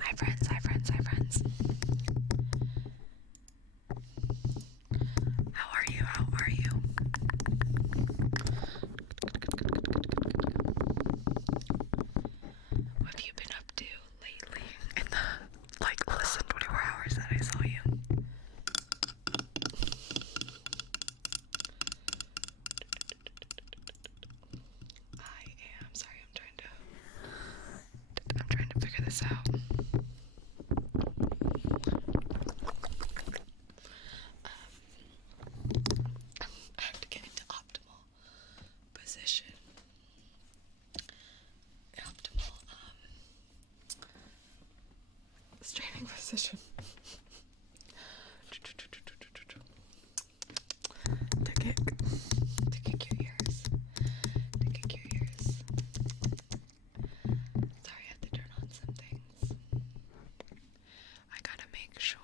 Hi friends, hi friends, hi friends. How are you? How are you? What have you been up to lately? In the less than 24 hours that I saw you. I am sorry, I'm trying to figure this out. I have to get into optimal position. Optimal straining position. To kick your ears. To kick your ears. Sorry, I have to turn on some things. I gotta make sure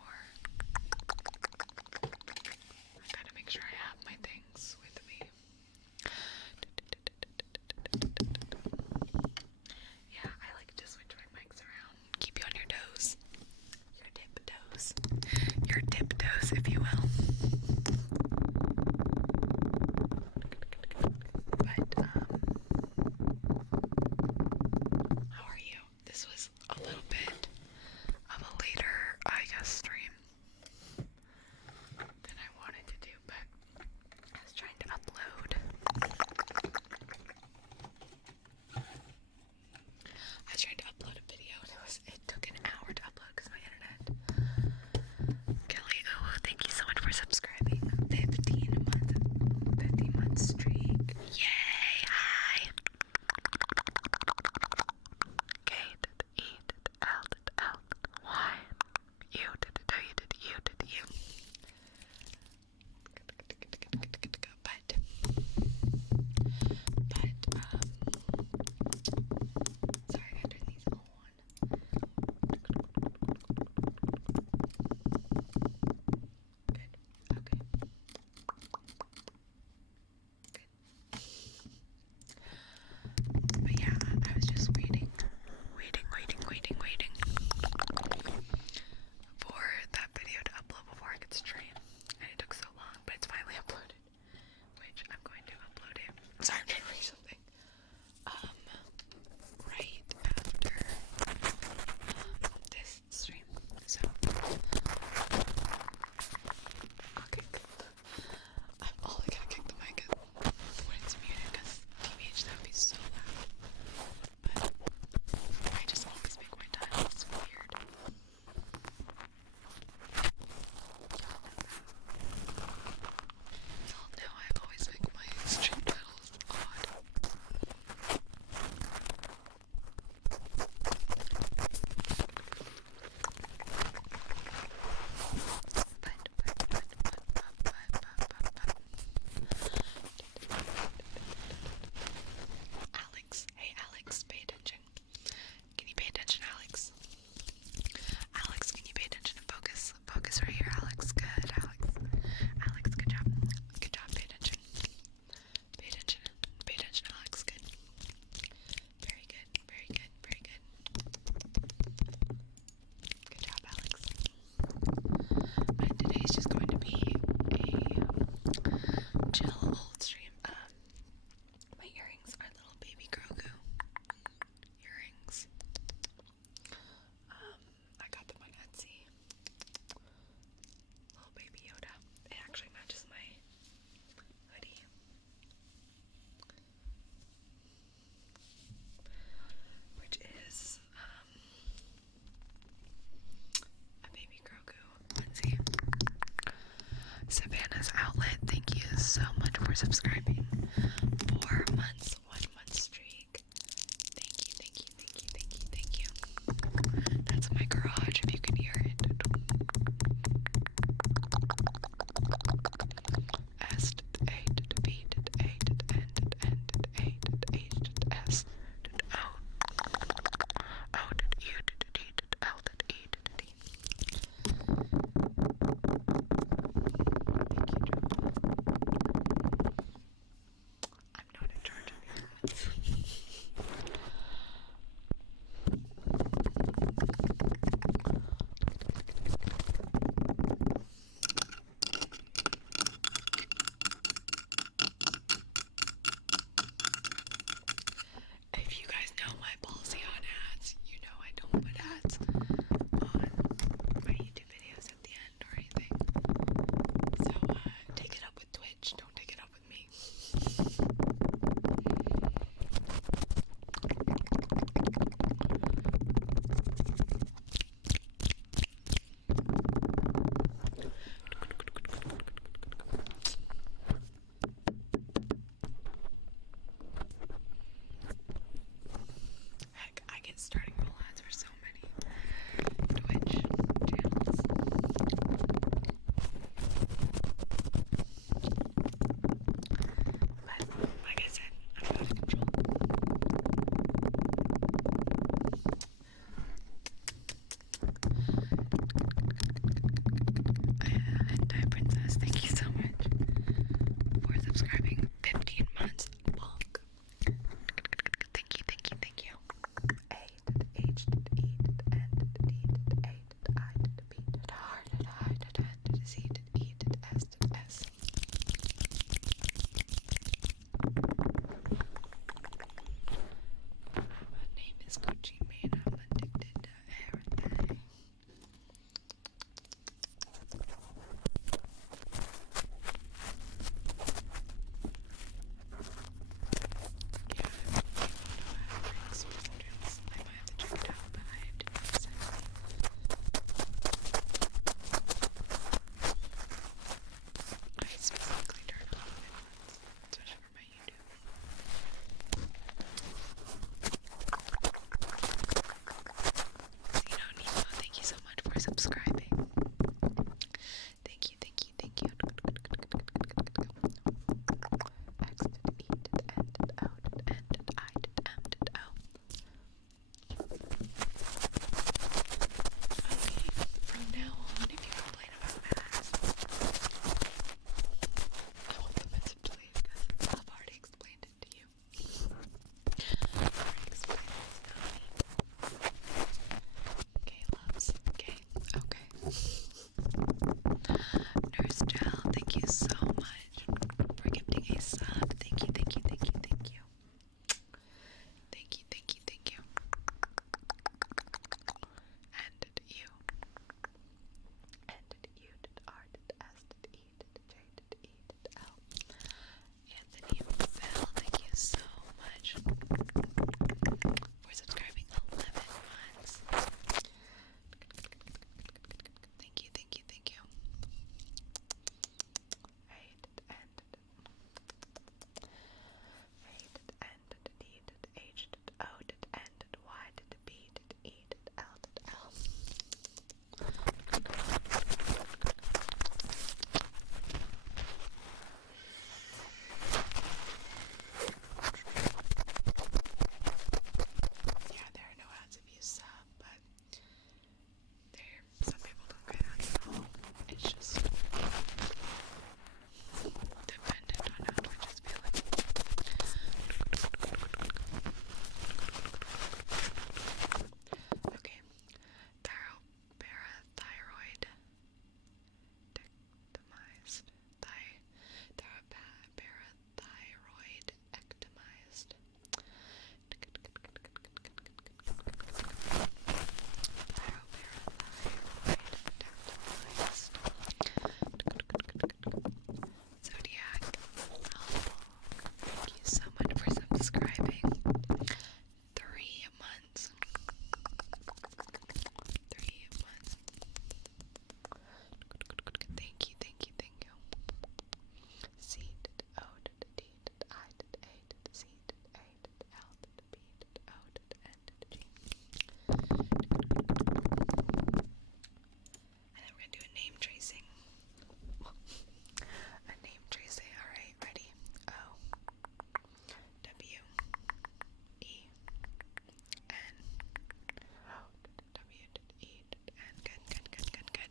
I have my things with me. Yeah, I like to switch my mics around. Keep you on your toes. Your tiptoes. Your tiptoes, if you will. But, how are you? This was a little bit of a later, I guess, stream than I wanted to do, but I was trying to upload. A video and it took an hour to upload because my internet. Kelly, oh, thank you so much for subscribing. 15 month streak. Yay, hi. K did E did L did L did Y. You did it, you did you did you. Sorry, I gotta turn these on. Good. Okay. Good. But yeah, I was just waiting for that video to upload before I could stream. And it took so long, but it's finally uploaded. Which I'm going to upload it. Sorry, I'm trying to read something. Right after this stream. So I'll kick. I'm only gonna kick the mic when it's muted because TBH that would be so loud. But I just always make my titles weird. Y'all know I always make my stream titles odd. Alex, hey Alex, pay attention. Can you pay attention, Alex? Alex, can you pay attention and focus? Focus right here, Alex. Good, Alex. Alex, good job. Good job, pay attention. Pay attention. Pay attention, Alex. Good. Very good, very good, very good. Good job, Alex. But today's just going to be a chill old stream. My earrings are little baby Grogu earrings. I got them on Etsy. Little baby Yoda. It actually matches my hoodie. Which is a baby Grogu onesie. Savannah's Outlet, thank you so much for subscribing. 4 months, 1 month streak. Thank you, thank you, thank you, thank you, thank you. That's my garage if you can hear it. S A B A N N A A S O O U D L E D. subscribing. Thank you, thank you, thank you. X did E did N did O did N did I did M did O. Okay, from now on, if you complain about my ass, I want the message to leave because I've already explained it to you. I've already explained it, it's not me. Okay, loves. Okay, okay. Nurse Gel, thank you so much for gifting a sub. Thank you, thank you, thank you, thank you. Thank you, thank you, thank you. And did you? And did you? Did R? Did S? Did E? Did J? Did E? Did L? Anthony Phil, thank you so much for subscribing 11 months. Thank you, thank you, thank you. A did N did A did N did D did H did O did N did Y did B did E did L did L. Yeah, there are no ads if you sub, but some people don't get ads at all. It's just dependent on how Twitch is feeling. Okay, parathyroid ectomized. Parathyroid ectomized. Zodiac, thank you so much for subscribing. 3 months. 3 months. Thank you, thank you, thank you. C did O did D did I did A did C did A did L did B did O did N did G. And then we're gonna do a name tracing. A name tracing. Alright, ready? O W E N O W E N. Good, good, good, good, good.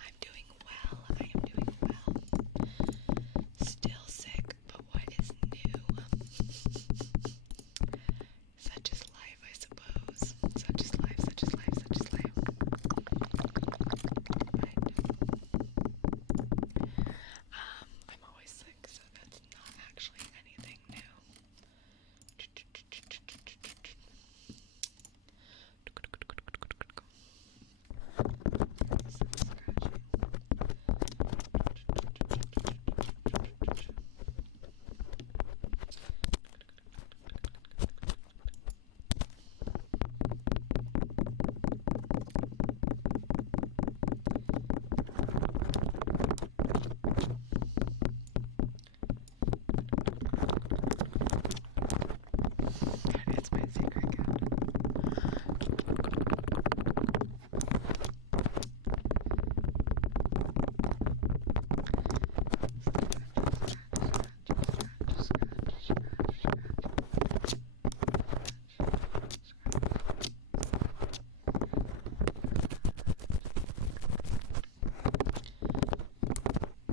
I'm doing well. I am doing well. Still sick, but what is new? Such is life, I suppose. Such is life, such is life, such is life. I'm always sick, so that's not actually anything new. It's my secret code.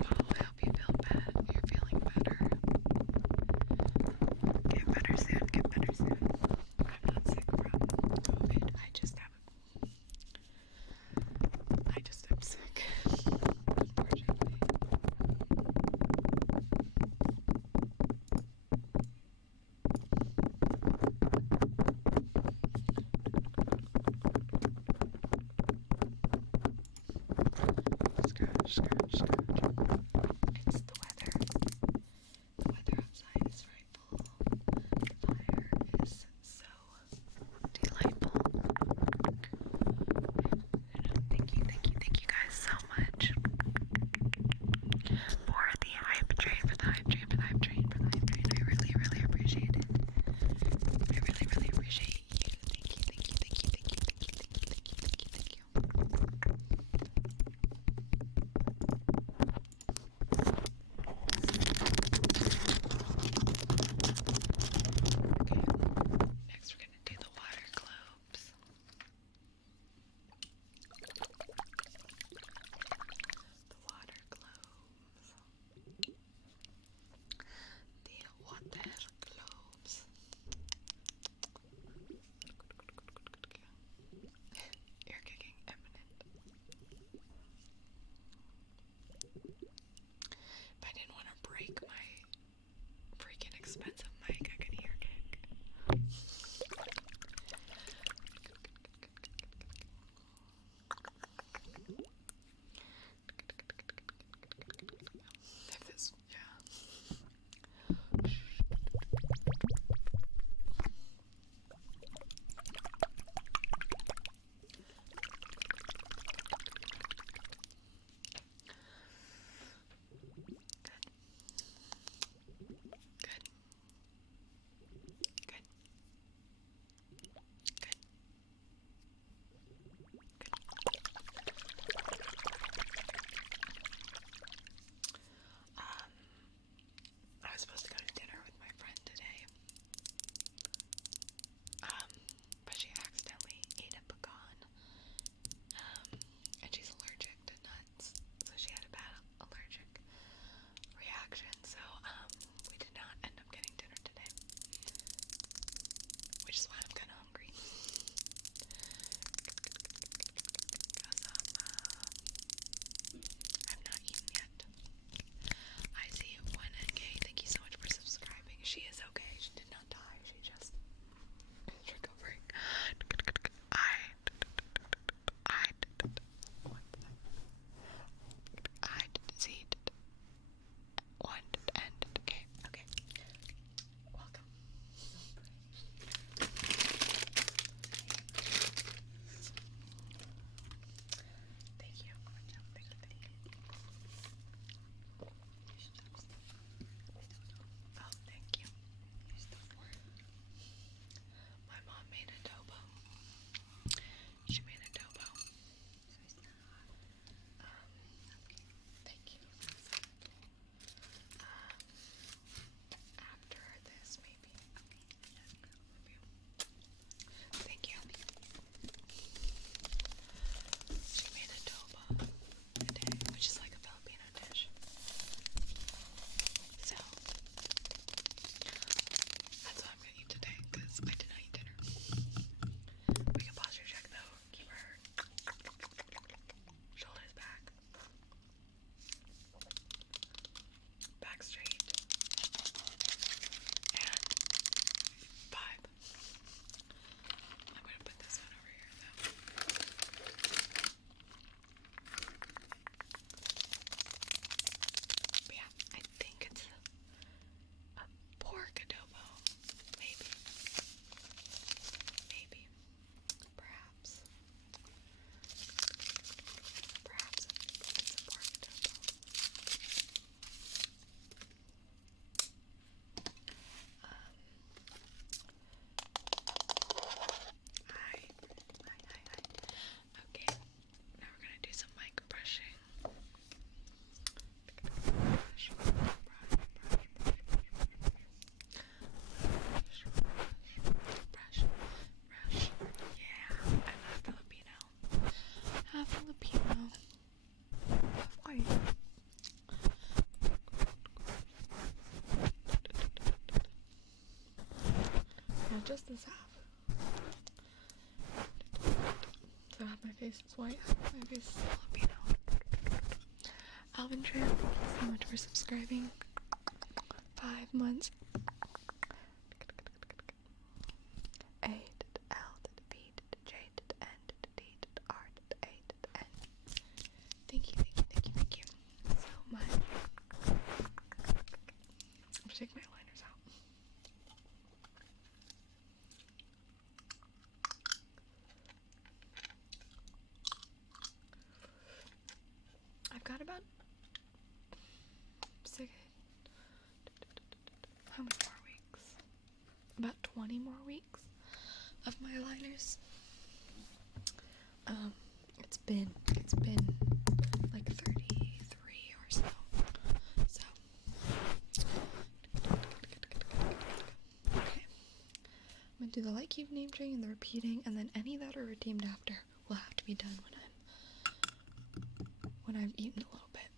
Oh, I hope you feel better. You're feeling better. Get better soon. Get better soon. I'm not sick from COVID. I just am sick. Unfortunately. Scratch, scratch, scratch. It's the weather. The weather outside is frightful. The fire is so delightful. just this half. So half my face is white, half my face is Filipino. Alvin Tran, thank you so much for subscribing. 5 months. A to the L to the B to the J to the N to the D to the R to the A to the N. Thank you so much. I'm gonna take my liners out. I've got about how many more weeks? About 20 more weeks of my liners. It's been like 33 or so. Okay. I'm gonna do the light cube name change and the repeating, and then any that are redeemed after will have to be done when I've eaten a little bit.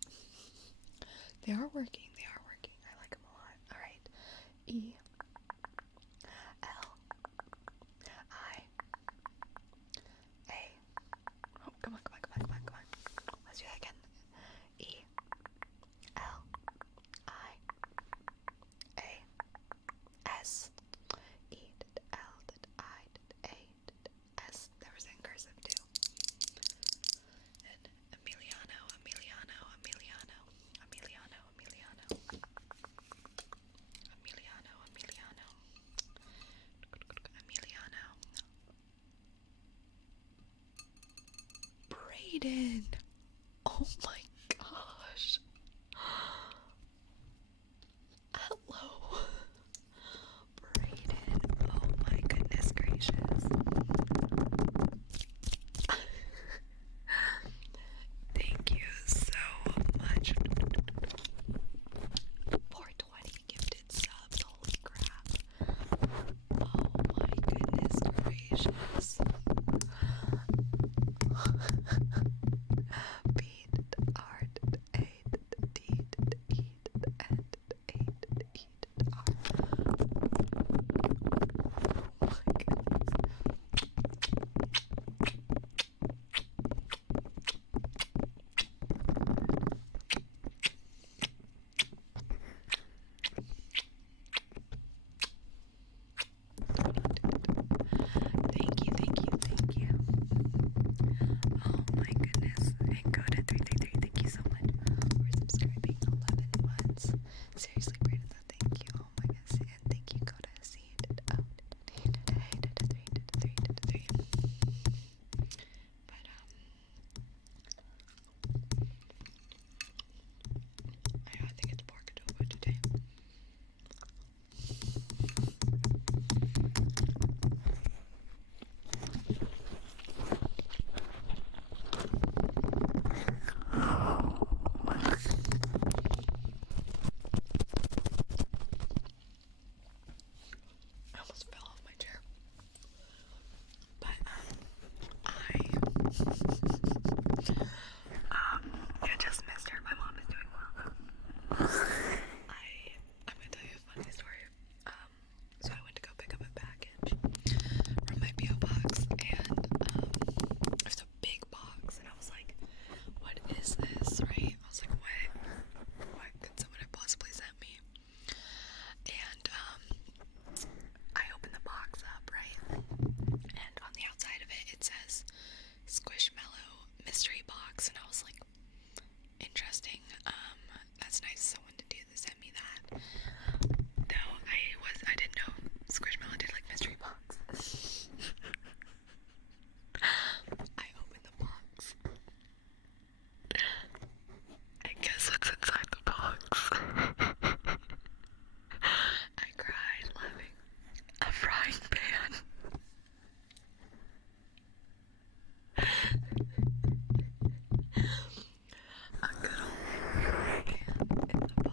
They are working. I like them a lot. Alright. E L I A. Oh, come on. Let's do that again. E L I A S. E to the L to the I to the A to the S. There was in cursive too. And Emiliano. Emiliano. Brayden. Oh my gosh. Hello. Brayden. Oh my goodness gracious. Thank you so much. 420 gifted subs. Holy crap. Oh my goodness gracious. B to the R to the A to the D to the E to the N to the A to the E to the R. Oh my goodness. Thank you. Oh my goodness. And Coda333, thank you so much for subscribing 11 months. Seriously, Brandon, thank you. Oh my goodness. And thank you, Coda. See you. But, I think it's pork adobo today. I almost fell off my chair. But, I just missed her. My mom is doing well. I'm gonna tell you a funny story. So I went to go pick up a package from my PO box, and it was a big box, and I was like, what is this, right? I was like, what could someone have possibly sent me? And I opened the box up, right? And on the outside of it, it says Squishmallow mystery box, and I was like, interesting. That's nice of someone to send me that. Though I didn't know Squishmallow did like mystery box. I opened the box. And guess what's inside the box? I cried laughing. A frying pan. A good old frying pan in the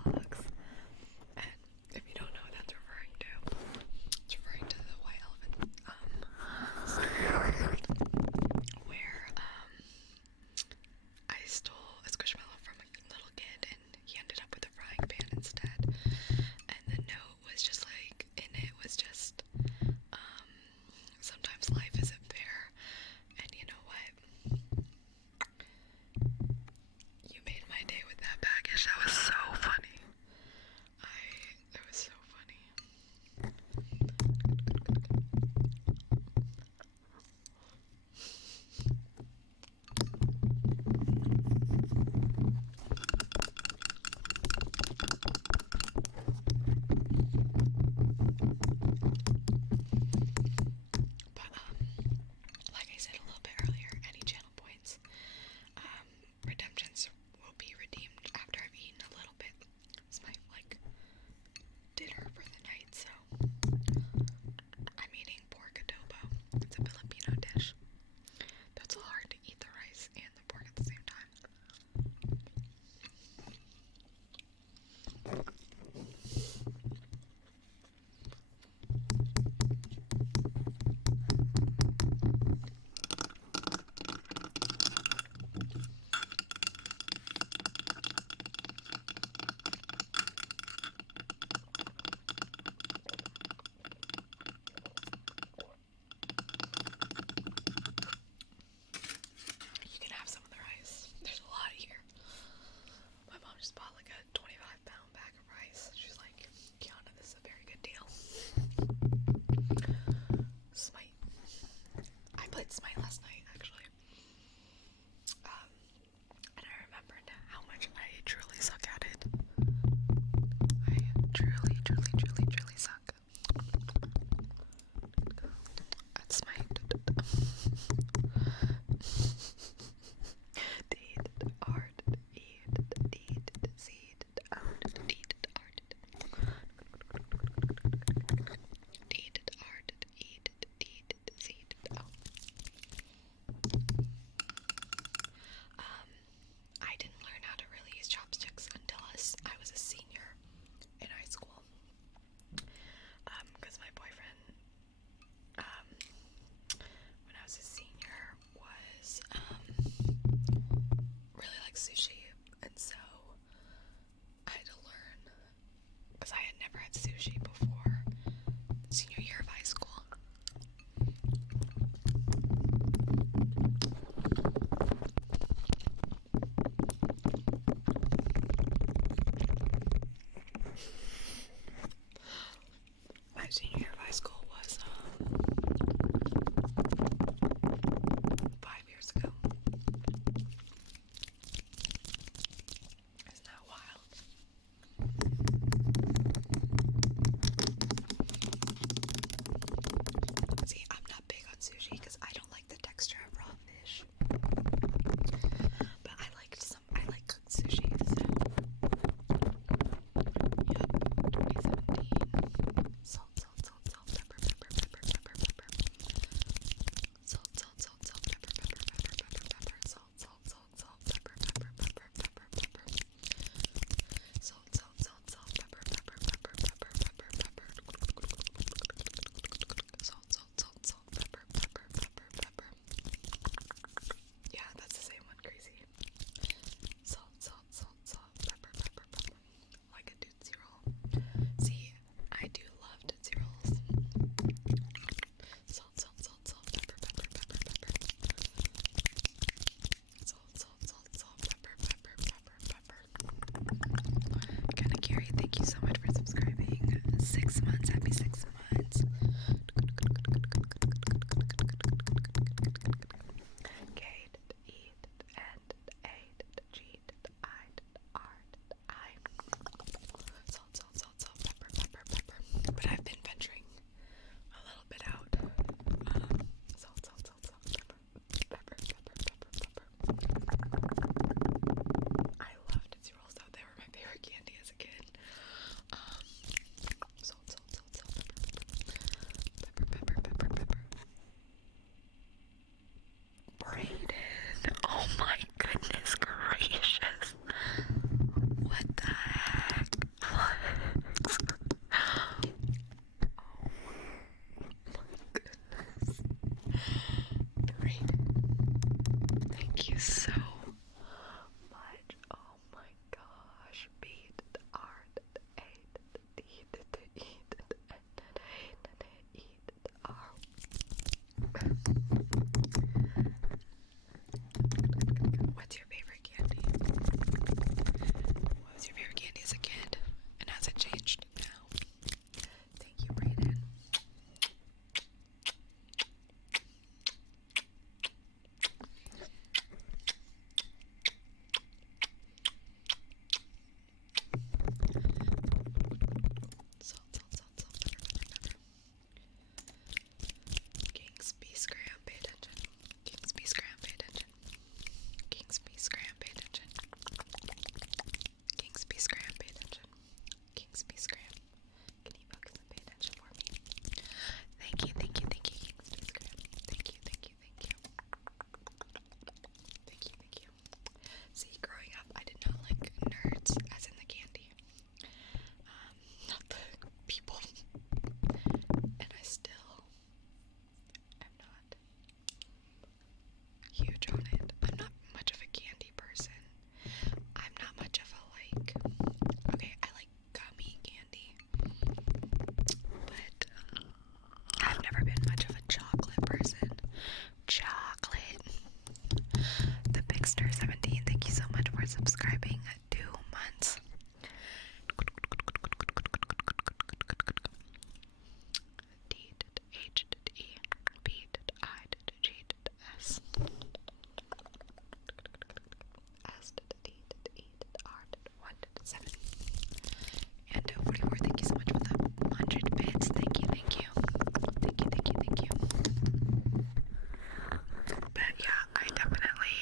But yeah, I definitely,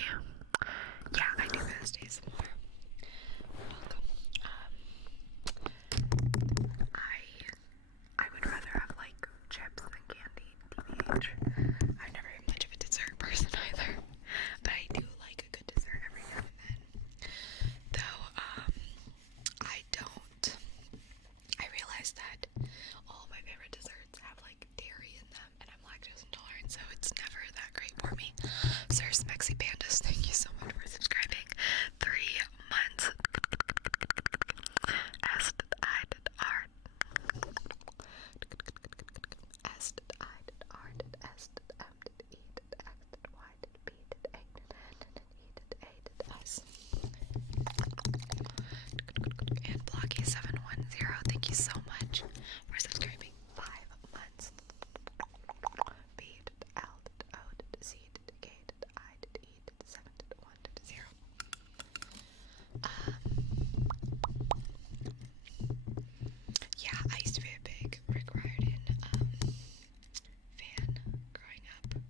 yeah, I do best ASMR. Welcome. I would rather have like chips than candy, TBH. I've never been much of a dessert person either, but I do like a good dessert every now and then. Though, I realized that all of my favorite desserts have like dairy in them, and I'm lactose intolerant, so it's never that great for me. Sir Smexy Pandas, thank you so much for subscribing. 3 months. As did I did art. As did I did art. As did M did E did X did Y did B did A did N did E did A did S. And Blocky710, thank you so much for subscribing. 5 months. B did L did O did Z did K did I did E did 7 did 1 did 0. Yeah, I used to be a big Rick Riordan fan growing up.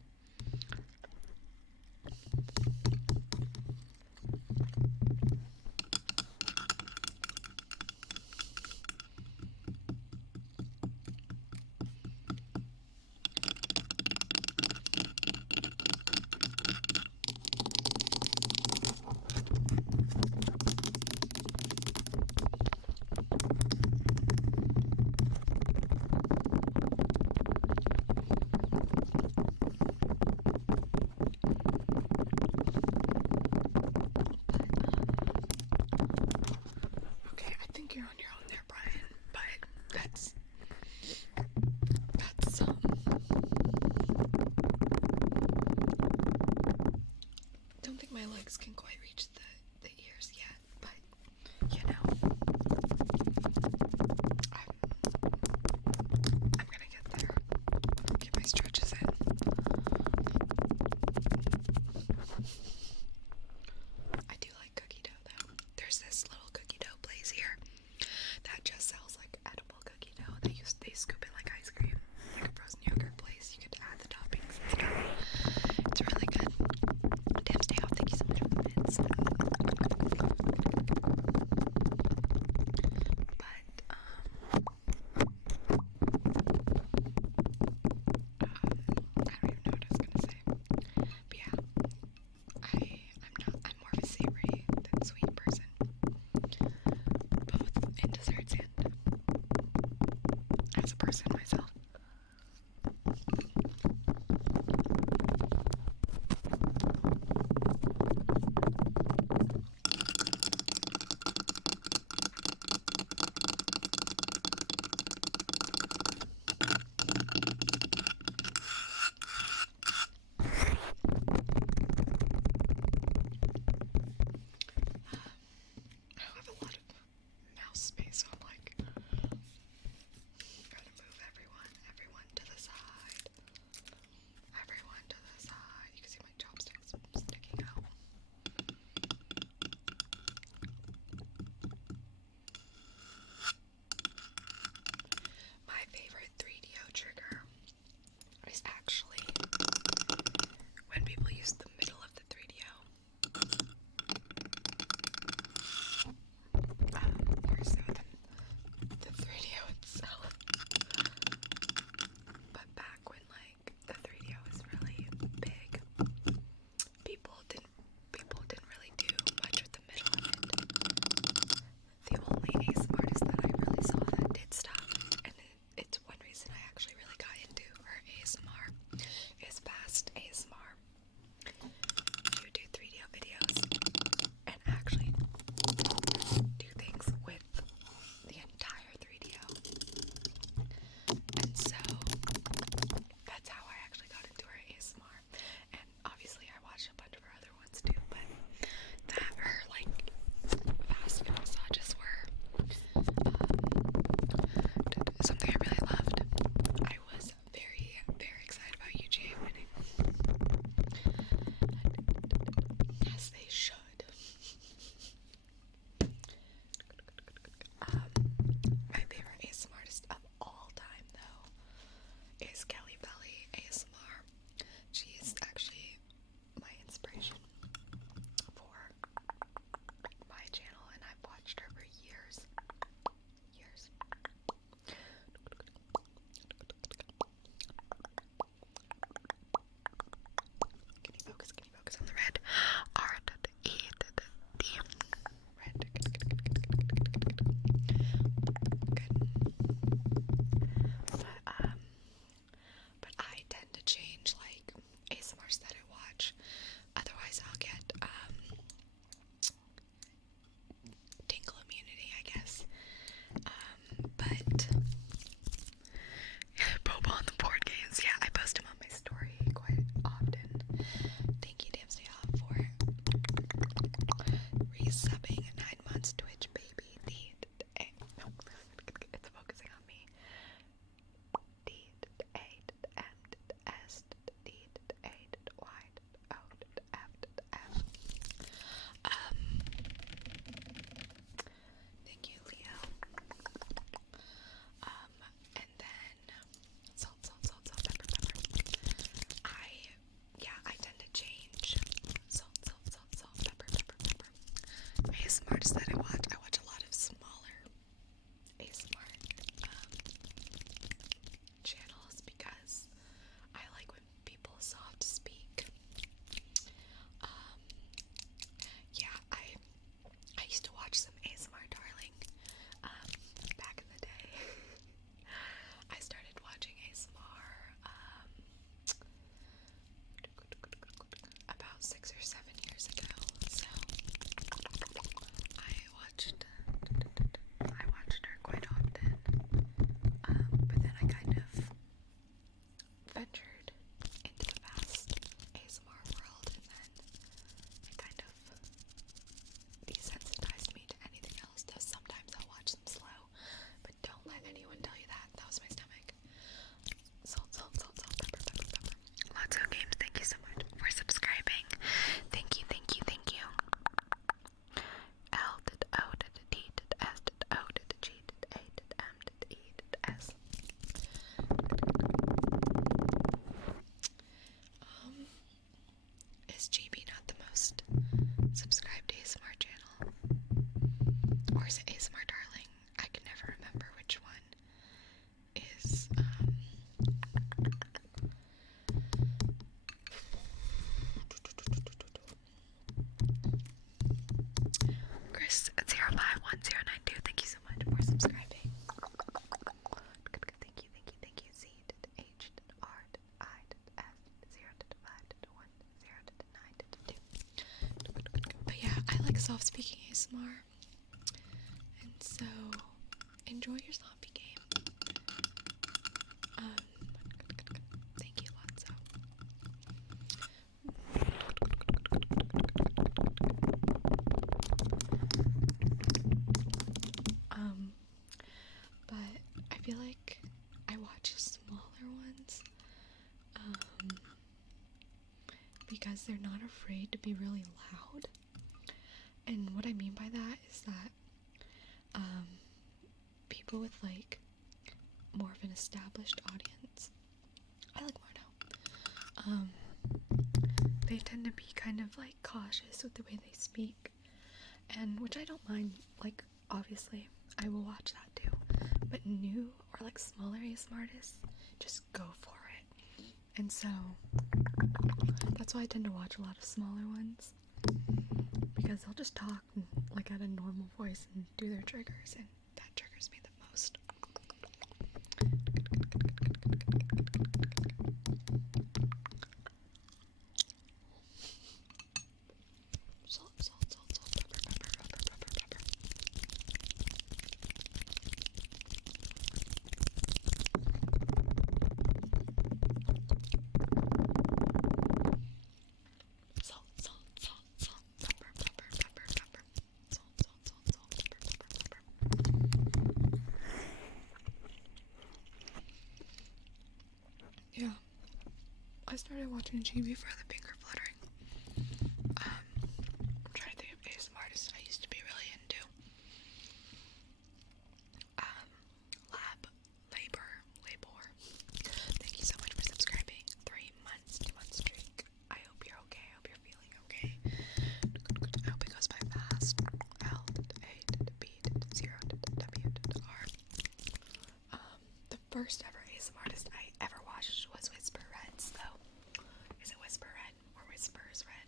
Okay, I think you're on your own there, Brian, but that's don't think my legs can quite reach the ears yet, but you know, I'm gonna get there. Get my stretches in. I do like cookie dough though. There's this little cookie dough place here that just sells like edible cookie dough. They scoop it like ice cream, like a frozen yogurt place. You could add the toppings and stuff. It's really good. Damn, stay off. Thank you so much for the bits. But I don't even know what I was gonna say. But yeah, I'm more of a savory than sweet person. Both in desserts and as a person myself. I have a lot of mouse space, so I'm like, gotta move everyone to the side. Everyone to the side. You can see my chopsticks sticking out. My favorite 3DO trigger is actually when people use the middle of the 3DO. More so than the 3DO itself. But back when like the 3DO was really big, people didn't really do much with the middle of it. The only ASMR artist that I really saw that did stuff, and it's one reason I actually really got into her ASMR, is Fast ASMR. She would do 3DO videos and actually do things with the entire 3DO. And so that's how I actually got into her ASMR. And obviously I watched a bunch of her other ones too, but her like fast massages were something I really loved. I was very, very excited about UGA winning. As they should. My favorite ASMR artist of all time, though, is Kelly Belly ASMR. She is actually about 6 or 7 years ago. So I watched her quite often. But then I kind of ventured into the vast ASMR world, and then it kind of desensitized me to anything else. Though sometimes I'll watch them slow, but don't let anyone tell you that. That was my stomach. Salt, salt, salt, salt, pepper, pepper, pepper. Lots of games. Thank you so much for subscribing. Thank you, thank you, thank you. L did O did D did S did O did G did A did M did E did S. Is GB not the most subscribed ASMR channel? Or is it ASMR Darling? I can never remember which one is, Chris051092, thank you so much for subscribing. Thank you, thank you, thank you. Z did H did R did I did F did 0 did 5 did 1 0 did 9 did 2. But yeah, I like soft speaking ASMR. And so enjoy your zombie game. Thank you, Lonzo. But I feel like I watch smaller ones, because they're not afraid to be really loud. And what I mean by that is that, people with like more of an established audience, I like more now, they tend to be kind of like cautious with the way they speak, and which I don't mind. Like, obviously I will watch that too, but new or like smaller ASMR artists just go for it. And so that's why I tend to watch a lot of smaller ones, because they'll just talk like at a normal voice and do their triggers, and that triggers me the most. Salt, salt, salt, salt, pepper, pepper, pepper, pepper, pepper. Salt, salt, salt, salt, pepper, pepper, pepper, pepper. Salt, salt, salt, salt, pepper, pepper, pepper. Yeah, I started watching GB for the finger fluttering. I'm trying to think of ASMR artists I used to be really into. Labor. Thank you so much for subscribing. 3 months, 2 months streak. I hope you're okay. I hope you're feeling okay. I hope it goes by fast. L to the A to the B to the 0 to the W to the R. The first ever ASMR artist I ever watched was Whisper Reds, though. Is it Whisper Red or Whispers Red?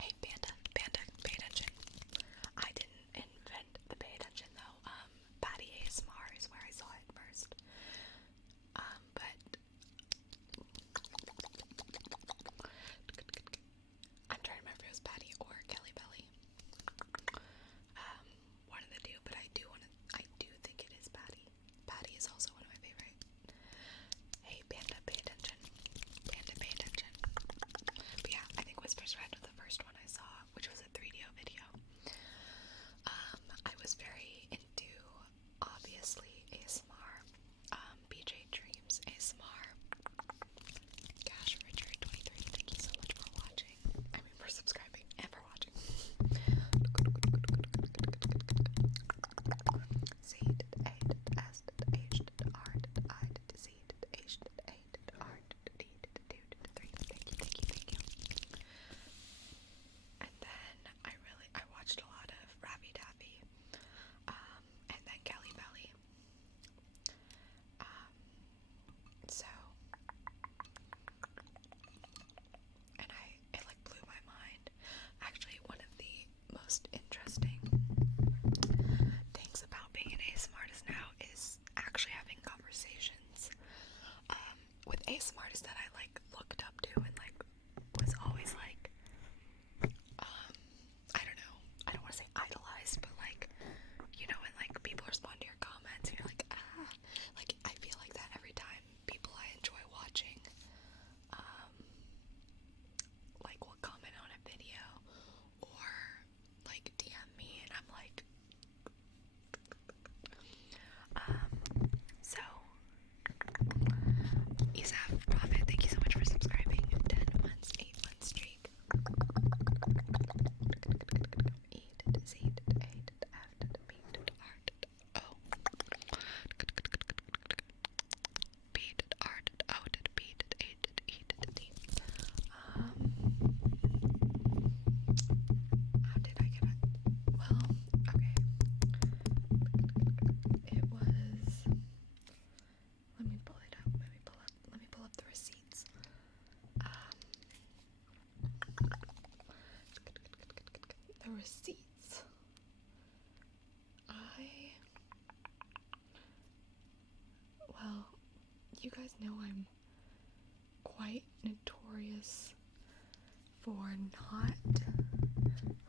Hey, Panda, pay attention. I didn't invent the pay attention, though. Patty ASMR is where I saw it first. But I'm trying to remember if it was Patty or Kelly Belly. One of the two, but I do think it is Patty. receipts. Well, you guys know I'm quite notorious for not.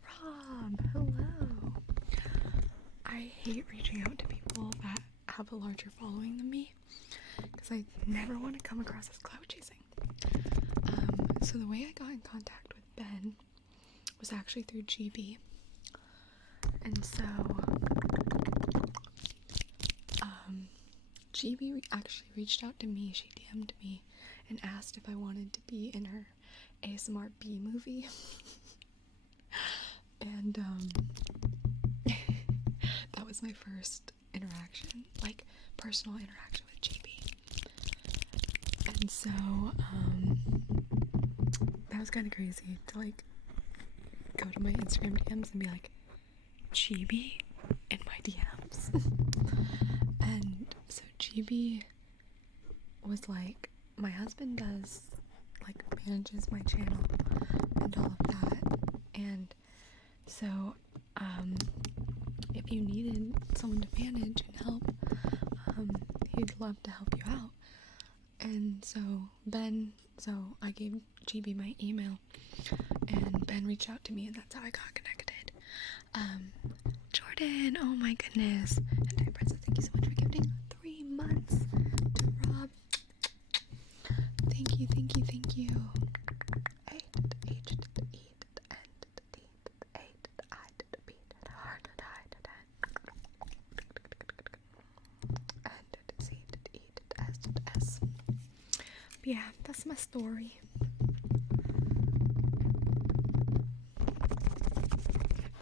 Rob, hello. I hate reaching out to people that have a larger following than me because I never want to come across as clout chasing. So the way I got in contact with Ben was actually through GB. And so GB actually reached out to me. She DM'd me and asked if I wanted to be in her ASMR B movie. And that was my first interaction, like personal interaction with GB. And so that was kind of crazy to like go to my Instagram DMs and be like, GB in my DMs. And so GB was like, my husband does like manages my channel and all of that, and so if you needed someone to manage and help, he'd love to help you out. And so I gave GB my email, and Ben reached out to me, and that's how I got connected. Jordan, oh my goodness. And Diet Princess, thank you so much for gifting 3 months to Rob. Thank you, thank you, thank you. Yeah, that's my story.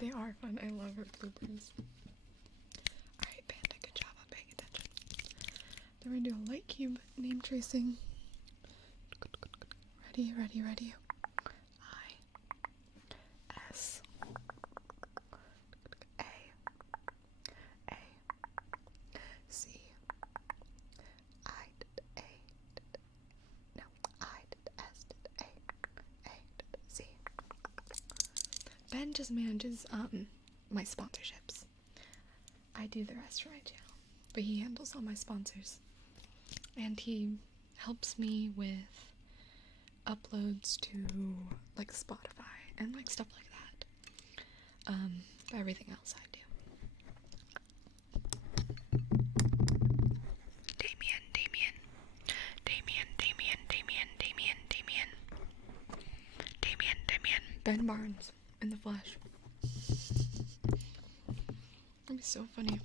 They are fun. I love her bloopers. Alright, Panda, good job on paying attention. Then we're gonna do a light cube name tracing. Ready, ready, ready. I-S A C I-A no I-S-A-C. Ben just manages my sponsorships. I do the rest for my channel, but he handles all my sponsors, and he helps me with uploads to like Spotify and like stuff like that. But everything else I do. Damien. Ben Barnes in the flesh. That'd be so funny.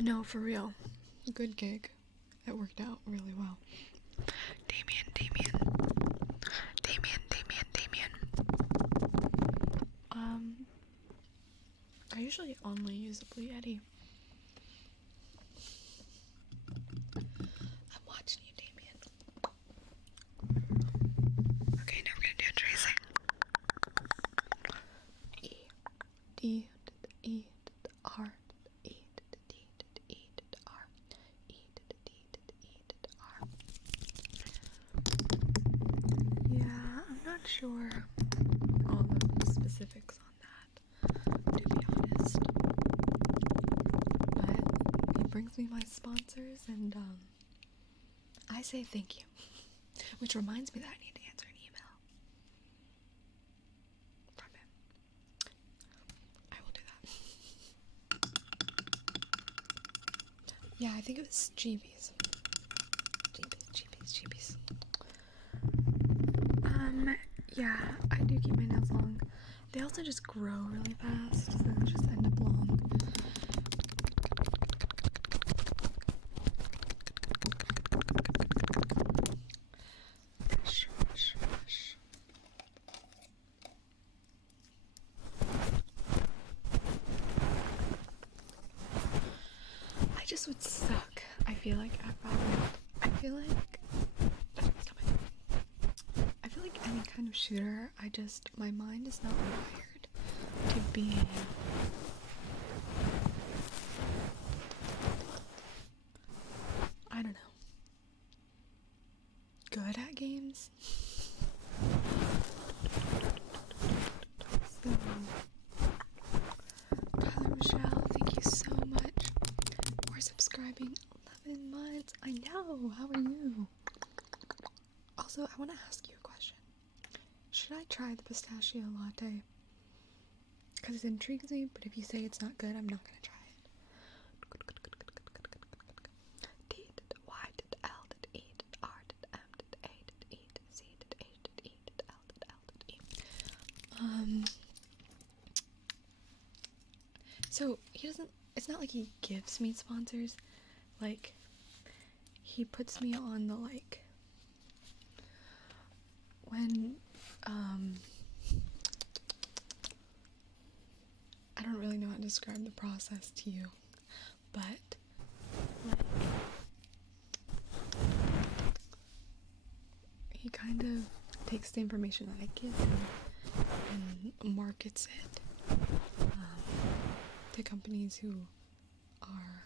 No, for real. Good gig. It worked out really well. Damien. I usually only use a Blue Yeti. I'm watching you, Damien. Okay, now we're gonna do a tracing. E-D-E-R. Yeah, I'm not sure all the specifics on that, to be honest. But he brings me my sponsors, and I say thank you. Which reminds me that I need to answer an email from him. I will do that. Yeah, I think it was GB's. Yeah, I do keep my nails long. They also just grow really fast, so they just end up long. I just would suck. I feel like any kind of shooter, my mind is not wired to be I don't know, good at subscribing. 11 months. I know. How are you? Also, I want to ask you a question. Should I try the pistachio latte? Because it intrigues me, but if you say it's not good, I'm not going to try it. D did Y did L did E did R did M did A did E did C did H did E did L did L did E. So he doesn't, it's not like he gives me sponsors, like, he puts me on the, like, when, I don't really know how to describe the process to you, but, like, he kind of takes the information that I give him and markets it to companies who are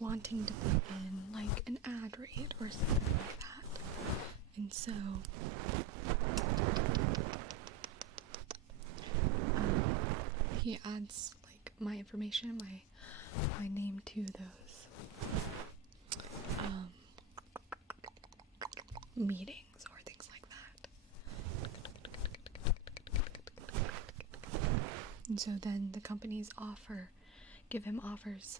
wanting to put in, like, an ad rate or something like that. And so he adds, like, my information, my name to those meetings or things like that. And so then the companies give him offers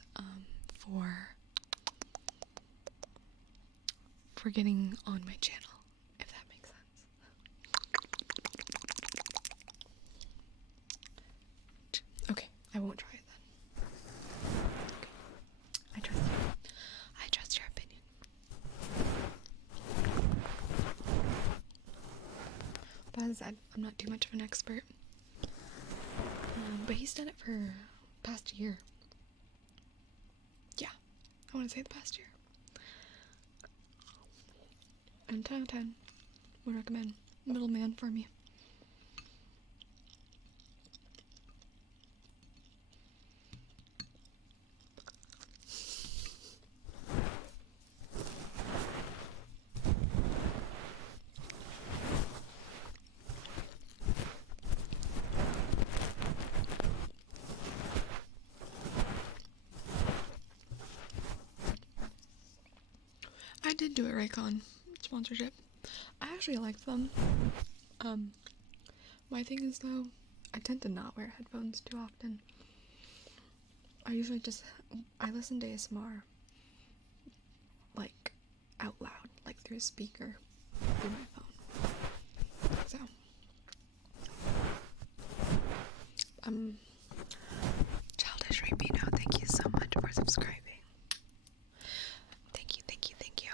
for getting on my channel, if that makes sense. Okay, I won't try it then. Okay. I trust you. I trust your opinion. But as I said, I'm not too much of an expert. But he's done it for the past year. Yeah, I want to say the past year. And 10 out of 10 would recommend. Middleman for me. I did do a Raycon sponsorship. I actually liked them. My thing is, though, I tend to not wear headphones too often. I usually I listen to ASMR, like, out loud, like through a speaker, through my phone. So, Childish Rapino, thank you so much for subscribing. Thank you, thank you, thank you.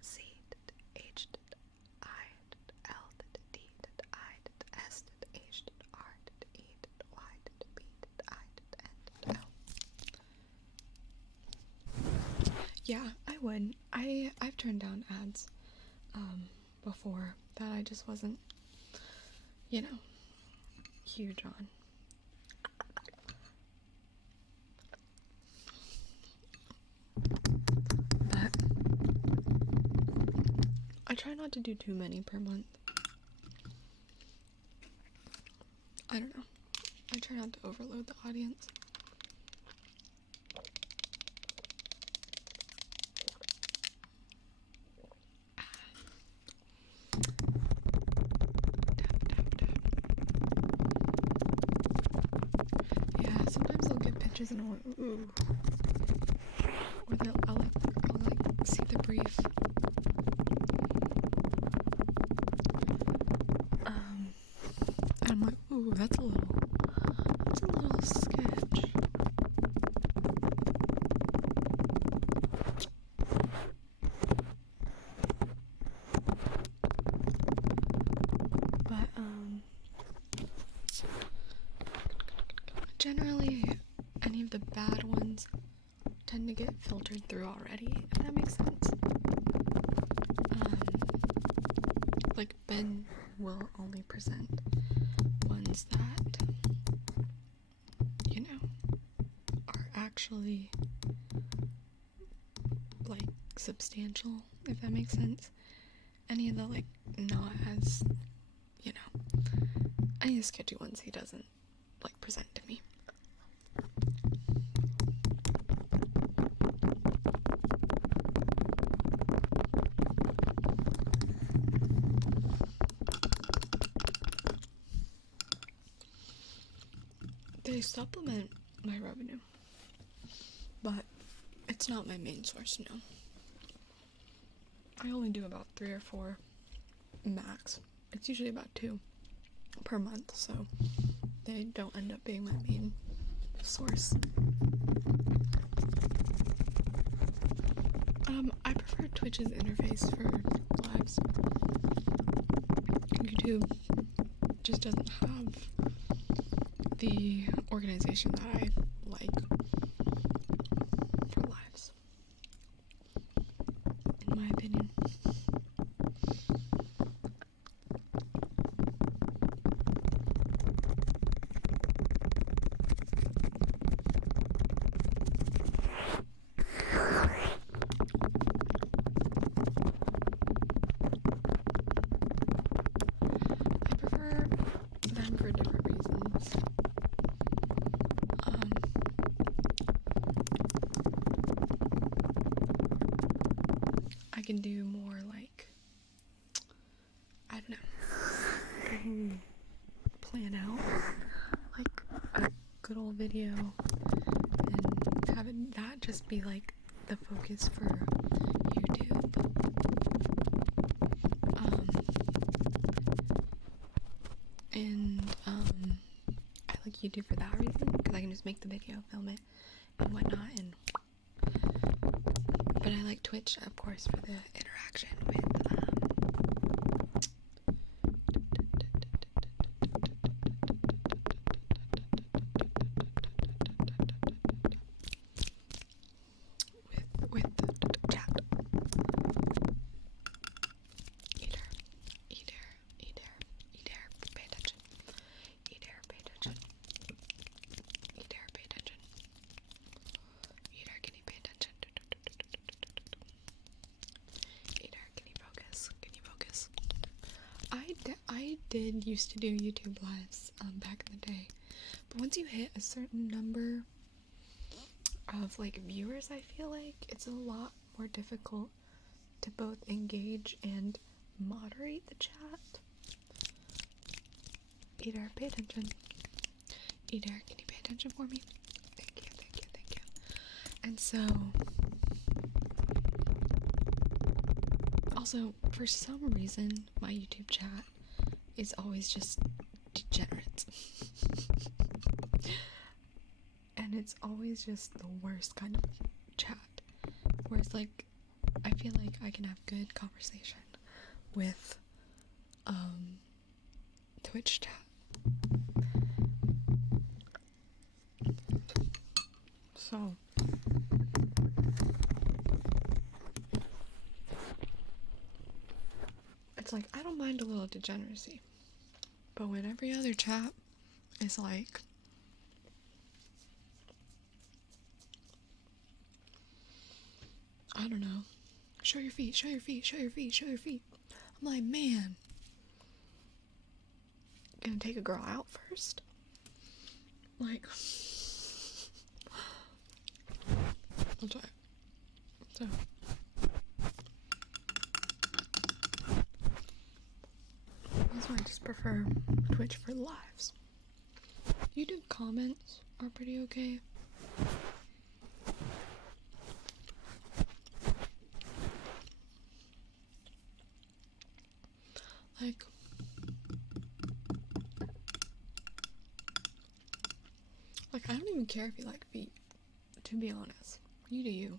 C did H did I did L did D did I did S did H did R did E did Y did B did I did N did L. Yeah, I would. I've turned down ads before that I just wasn't, huge on. But I try not to do too many per month. I don't know. I try not to overload the audience. Yeah, sometimes I'll get pictures and I'll like, ooh. Or I'll see the brief. And I'm like, ooh, that's a little sketch. But, generally, any of the bad ones tend to get filtered through already, if that makes sense. Like, Ben will only present ones that, are actually, like, substantial, if that makes sense. Any of the, like, not as, any only the sketchy ones he doesn't like present to me. They supplement my revenue, but it's not my main source, no. I only do about 3 or 4 max. It's usually about 2 per month, so they don't end up being my main source. I prefer Twitch's interface for lives. YouTube just doesn't have the organization that I like for lives, in my opinion. I prefer them for different reasons. I can do more like, I don't know, I can plan out like a good old video and have that just be like the focus for YouTube. I like YouTube for that reason, because I can just make the video, film it, and whatnot, but I like Twitch, of course, for the interaction with, with the chat. Eater, pay attention. Eater, pay attention. Eater, pay attention. Eater, can you pay attention? Eater, can you focus? Can you focus? I did used to do YouTube lives back in the day, but once you hit a certain number of like viewers, I feel like it's a lot more difficult to both engage and moderate the chat. Eater, pay attention. Eater, can you pay attention for me? Thank you, thank you, thank you. And so, also, for some reason, my YouTube chat is always just degenerate. And it's always just the worst kind of chat. Whereas, like, I feel like I can have good conversation with, Twitch chat. So, it's like, I don't mind a little degeneracy, but when every other chat is like, I don't know, show your feet, show your feet, show your feet, show your feet. I'm like, man, gonna take a girl out first? Like, I'm sorry. So, that's why I just prefer Twitch for lives. YouTube comments are pretty okay. Like, I don't even care if you like feet, to be honest. You do you.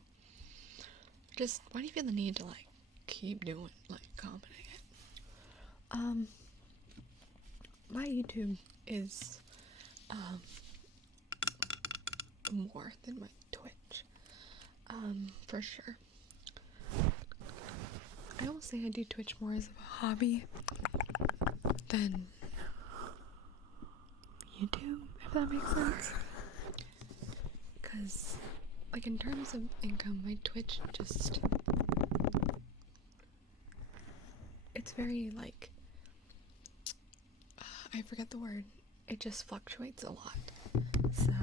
Just, why do you feel the need to, like, keep doing, like, commenting it? My YouTube is, more than my Twitch, for sure. I will say I do Twitch more as a hobby than YouTube, if that makes sense. Because, like, in terms of income, my Twitch just, it's very, like, I forget the word. It just fluctuates a lot. So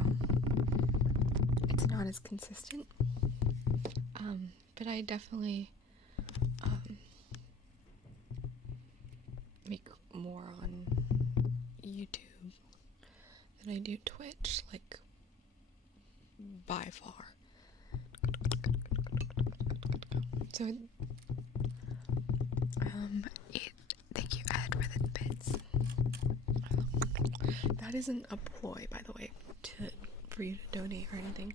it's not as consistent. But I definitely make more on YouTube than I do Twitch, like by far. So thank you, Ed, for the bits. That isn't a ploy, by the way, for you to donate or anything.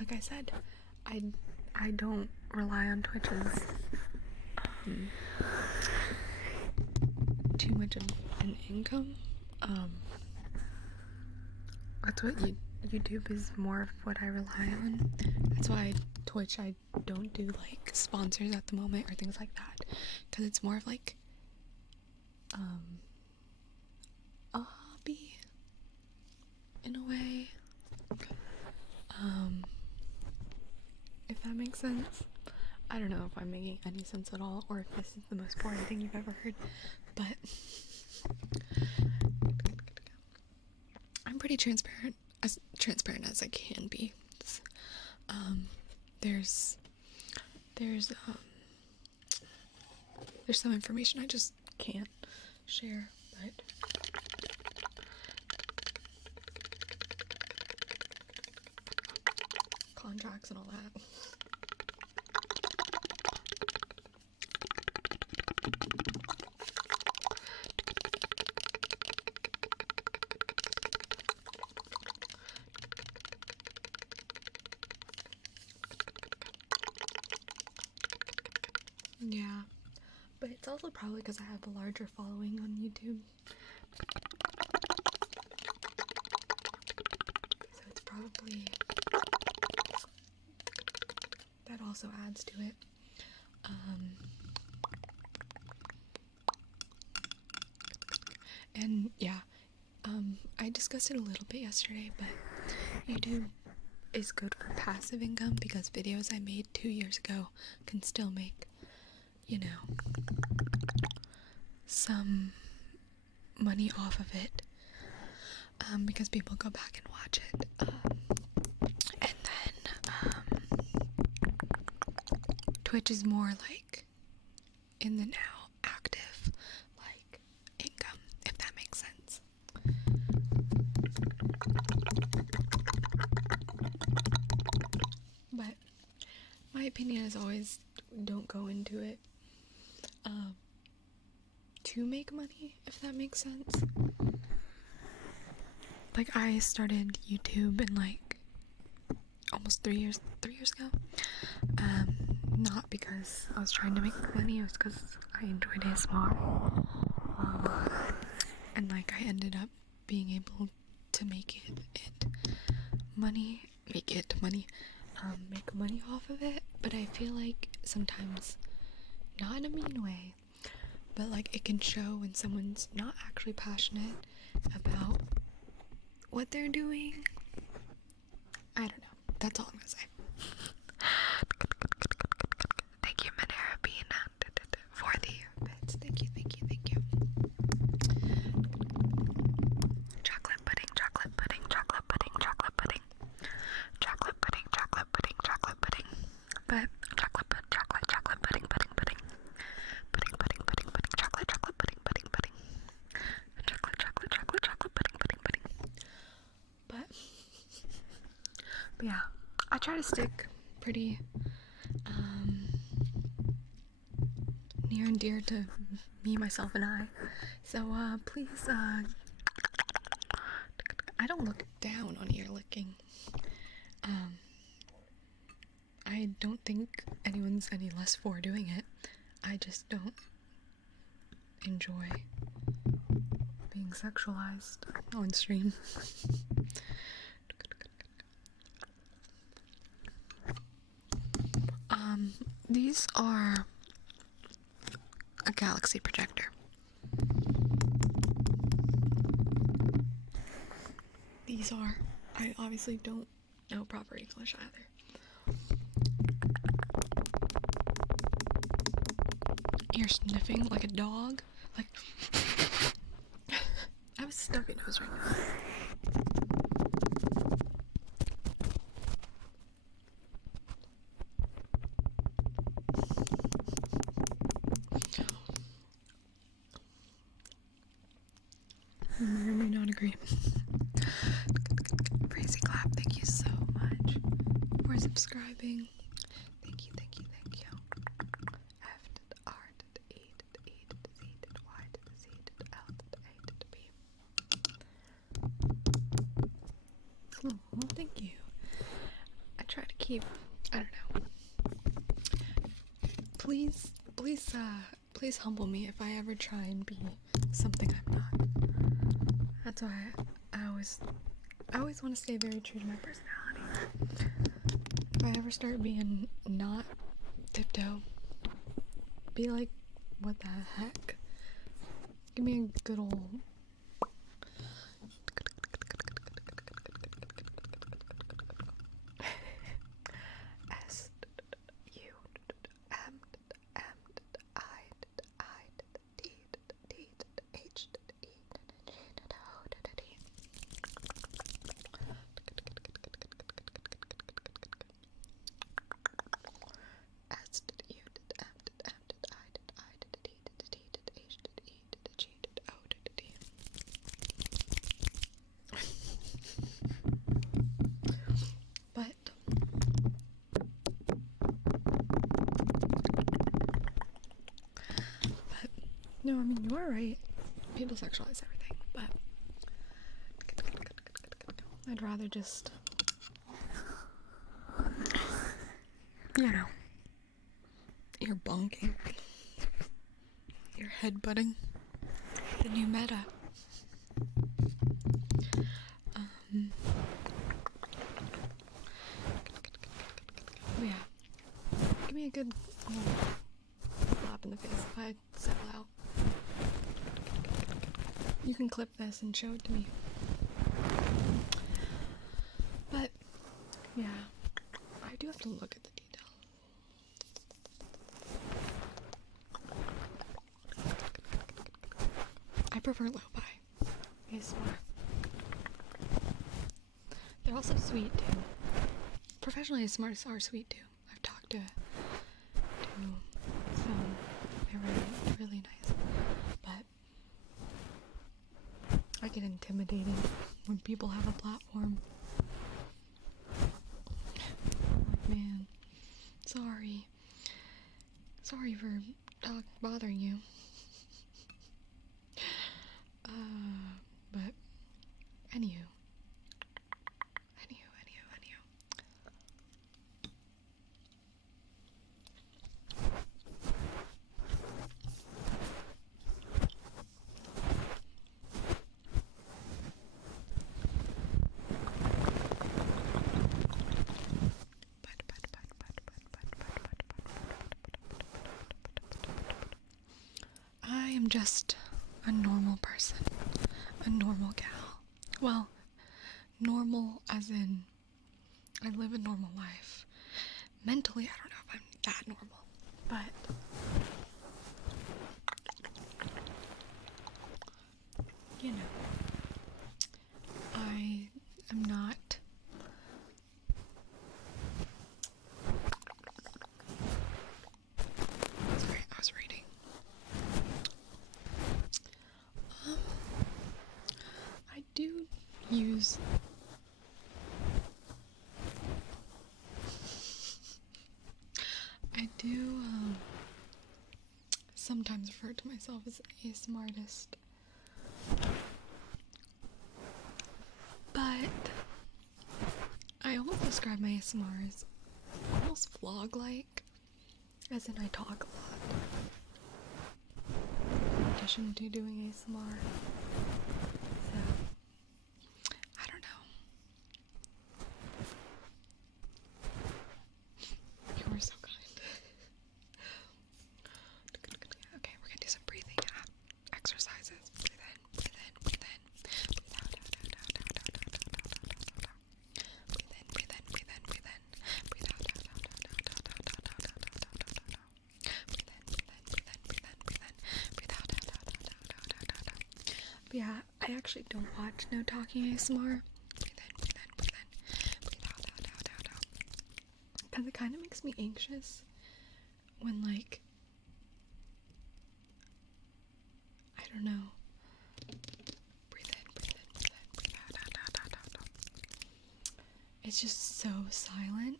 Like I said, I don't rely on Twitch's too much of an income. That's what YouTube is more of what I rely on. That's why Twitch, I don't do like sponsors at the moment or things like that, because it's more of like a hobby in a way, if that makes sense. I don't know if I'm making any sense at all, or if this is the most boring thing you've ever heard, but I'm pretty transparent as I can be. There's some information I just can't share, but contracts and all that. Yeah, but it's also probably because I have a larger following on YouTube. So it's probably, that also adds to it. And yeah, I discussed it a little bit yesterday, but YouTube is good for passive income because videos I made 2 years ago can still make, you know, some money off of it, because people go back and watch it, and then Twitch is more like in the now, active, like income, if that makes sense. But my opinion is always, don't go into it to make money, if that makes sense. Like, I started YouTube in like almost 3 years ago, not because I was trying to make money, it was because I enjoyed ASMR, and like I ended up being able to make money off of it. But I feel like sometimes, not in a mean way, but like it can show when someone's not actually passionate about what they're doing. I don't know. That's all I'm gonna say. Thank you, Manera Bean, for the bits. Thank you. Chocolate pudding. But chocolate pudding. But yeah, I try to stick pretty near and dear to me, myself, and I. So please, I don't look down on ear licking. I don't think anyone's any less for doing it. I just don't enjoy being sexualized on stream. These are a galaxy projector. These are, I obviously don't know proper English either. You're sniffing like a dog. Like, I was scrub your nose right now. You may or may not agree. Crazy clap, thank you so much for subscribing. Thank you, thank you, thank you. F to the R to the E to the E to the Z to the Y to the Z to the L to the A to the B. Oh, well, thank you. I try to keep, I don't know. Please humble me if I ever try and be something I'm not. That's why I always want to stay very true to my personality. If I ever start being not tiptoe, be like, what the heck? Give me a good old S U M M I D D H E S to the U to the M to the M to the I to the I to the D to the T to the H to the E to the G to the O to the D. But no, I mean, you are right. People sexualize everything, but I'd rather just, you know, you're bonking, you're headbutting the new meta. Yeah, give me a good slap in the face if I settle out. You can clip this and show it to me. But yeah, I do have to look at the detail. I prefer lo-fi ASMR. They're also sweet too. Professional ASMRs are sweet too. I've talked to some. They're really, really nice. But I get intimidated when people have a platform. Like, man, sorry for bothering you. But anywho. I am just a normal person, a normal gal. Well, normal as in I live a normal life. Mentally, I don't know if I'm that normal, but you know, I am not. Sorry, I was reading. I do use sometimes refer to myself as an ASMR artist, but I almost describe my ASMR as almost vlog-like, as in I talk a lot, in addition to doing ASMR, so, I don't know. You are so kind. Okay, we're gonna do some breathing exercises. Breathe in, breathe in, breathe in. Breathe out, out, out, out, out, out, out, out, out, out, out, out. Breathe in, breathe in, breathe in, breathe in. Breathe out, out, out, out, out, out, out, out, out, out, out, out, out, out. Breathe in, breathe in, breathe in, breathe in, breathe in. Breathe out, out, out, out, out, out, out, out, out. But yeah, I I actually don't watch no talking ASMR. Breathe in, breathe in, breathe in. Breathe out, out, out, out, out. Because it kind of makes me anxious when, like, I don't know. Breathe in, breathe in, breathe in, breathe out, out, out, out, out, out. It's just so silent.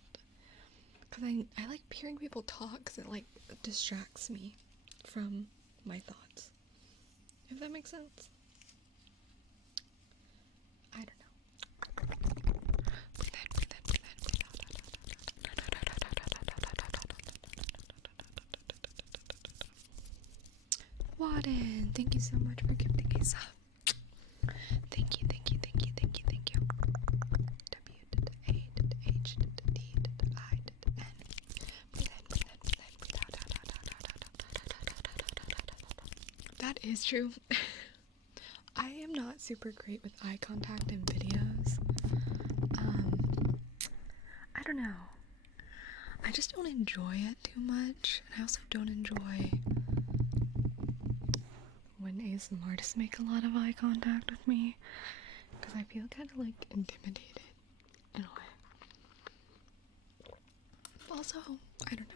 Because I like hearing people talk because it, like, distracts me from my thoughts. If that makes sense. I don't know. Breathe in, breathe in, breathe in, breathe out. Wadden, thank you so much for gifting a sub. Thank you, thank you, thank you, thank you, thank you. W to the A to the H to the D to the I to the N. Breathe in, breathe in, breathe in, breathe out, out, out, out, out, out, out, out. That is true. I am not super great with eye contact in videos. I don't know. I just don't enjoy it too much. And I also don't enjoy when ASMR artists make a lot of eye contact with me. Because I feel kind of like intimidated in a way. Also, I don't know.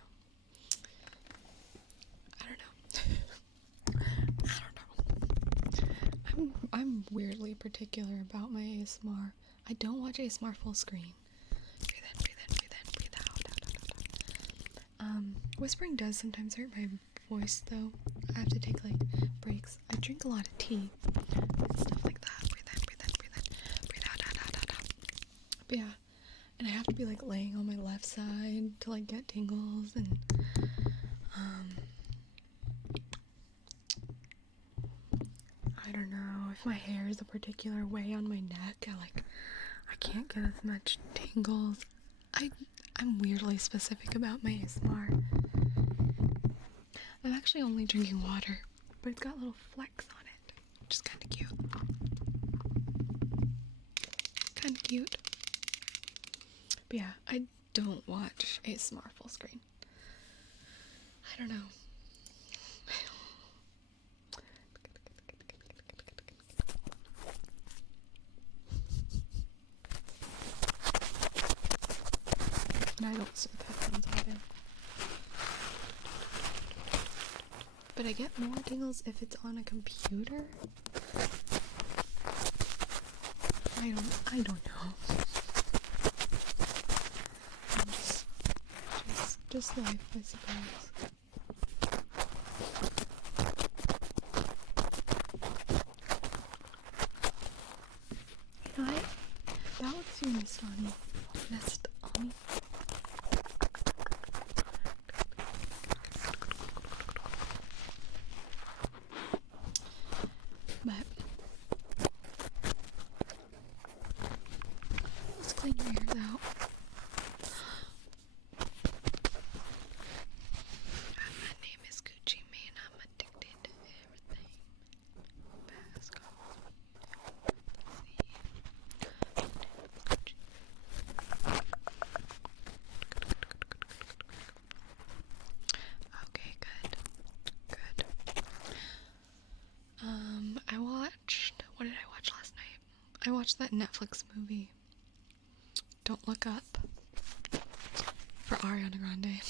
I'm weirdly particular about my ASMR. I don't watch ASMR full screen. Breathe in, breathe in, breathe in, breathe out, out, out, out. Whispering does sometimes hurt my voice though. I have to take like breaks. I drink a lot of tea and stuff like that. Breathe in, breathe in, breathe in, breathe out, out, out, out, out. But yeah, and I have to be like laying on my left side to like get tingles and I don't know if my hair is a particular way on my neck. I can't get as much tingles. I'm weirdly specific about my ASMR. I'm actually only drinking water, but it's got little flecks on it, which is kind of cute. Kind of cute. But yeah, I don't watch ASMR full screen. I don't know. And I don't sit with headphones either. But I get more tingles if it's on a computer. I don't know. Just life, I suppose. You know, that looks you nest on me. Nest on me. But let's clean your ears out. My name is Gucci Mane. I'm addicted to everything. Basco. Okay, good. Good. What did I watch last night? I watched that Netflix movie, Don't Look Up, for Ariana Grande.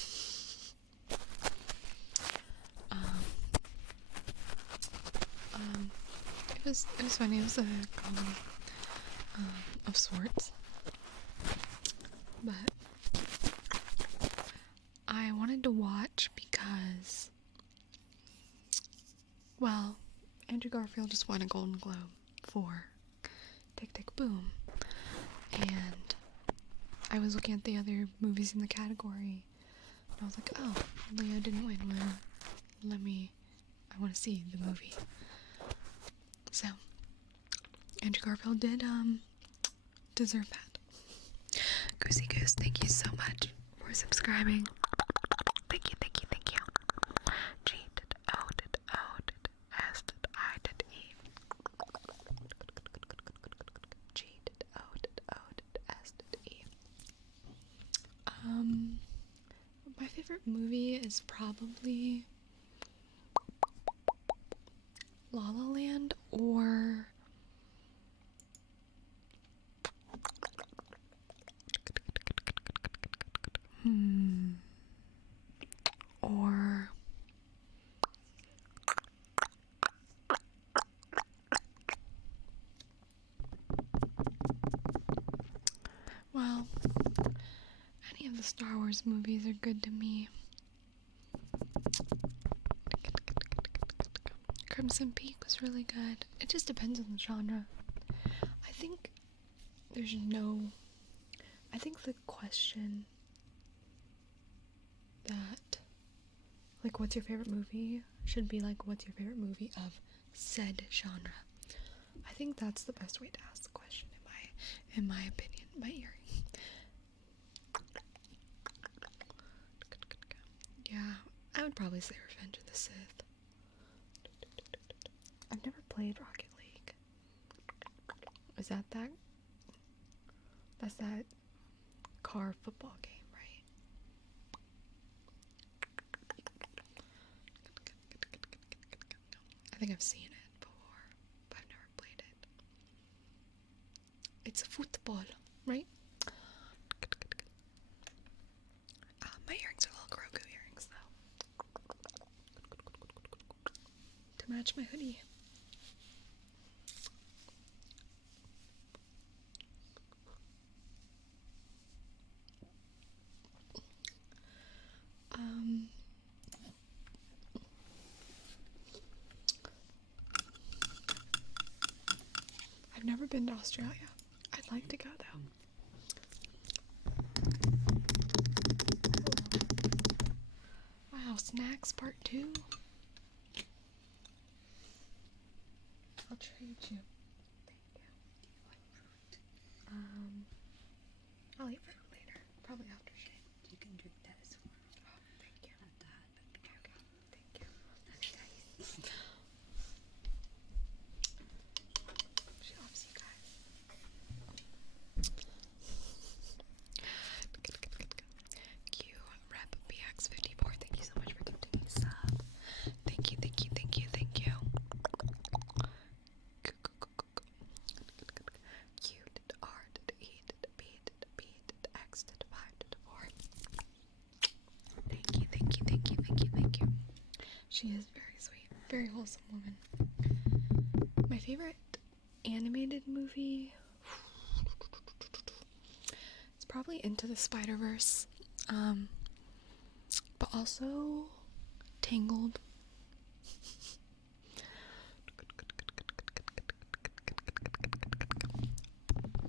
It was funny. It was a comedy of sorts, but I wanted to watch because, well, Andrew Garfield just won a Golden Globe for Tick Tick Boom, and I was looking at the other movies in the category, and I was like, oh, Leo didn't win. Well, I want to see the movie. So, Andrew Garfield did deserve that. Goosey Goose, thank you so much for subscribing. Thank you, thank you, thank you. G did O did O did S did I did E. G did O did O did S did E. My favorite movie is probably La La Land or Well, any of the Star Wars movies are good to me. Crimson Peak was really good. It just depends on the genre. I think there's no... I think the question that, like, what's your favorite movie should be like, what's your favorite movie of said genre? I think that's the best way to ask the question, in my opinion, my earring. Yeah, I would probably say Revenge of the Sith. I've never played Rocket League. Is that? That's that car football game, right? I think I've seen it before, but I've never played it. It's a football, right? My earrings are little Grogu earrings, though, to match my hoodie. I've never been to Australia. I'd like to go, though. Wow, snacks part 2? I'll trade you. Thank you. I'll eat fruit later. Probably after shave. You can drink that as well. Oh, thank you. Not that, but Okay, thank you. that's nice. She loves you guys. Q Rep BX54. Thank you so much for gifting a sub. Thank you, thank you, thank you, thank you. Q to the R to the E to the B to the B to the X to the 5 to the 4. Thank you, thank you, thank you, thank you, thank you. She is very sweet, very wholesome woman. My favorite animated movie, it's probably Into the Spider-Verse, but also Tangled.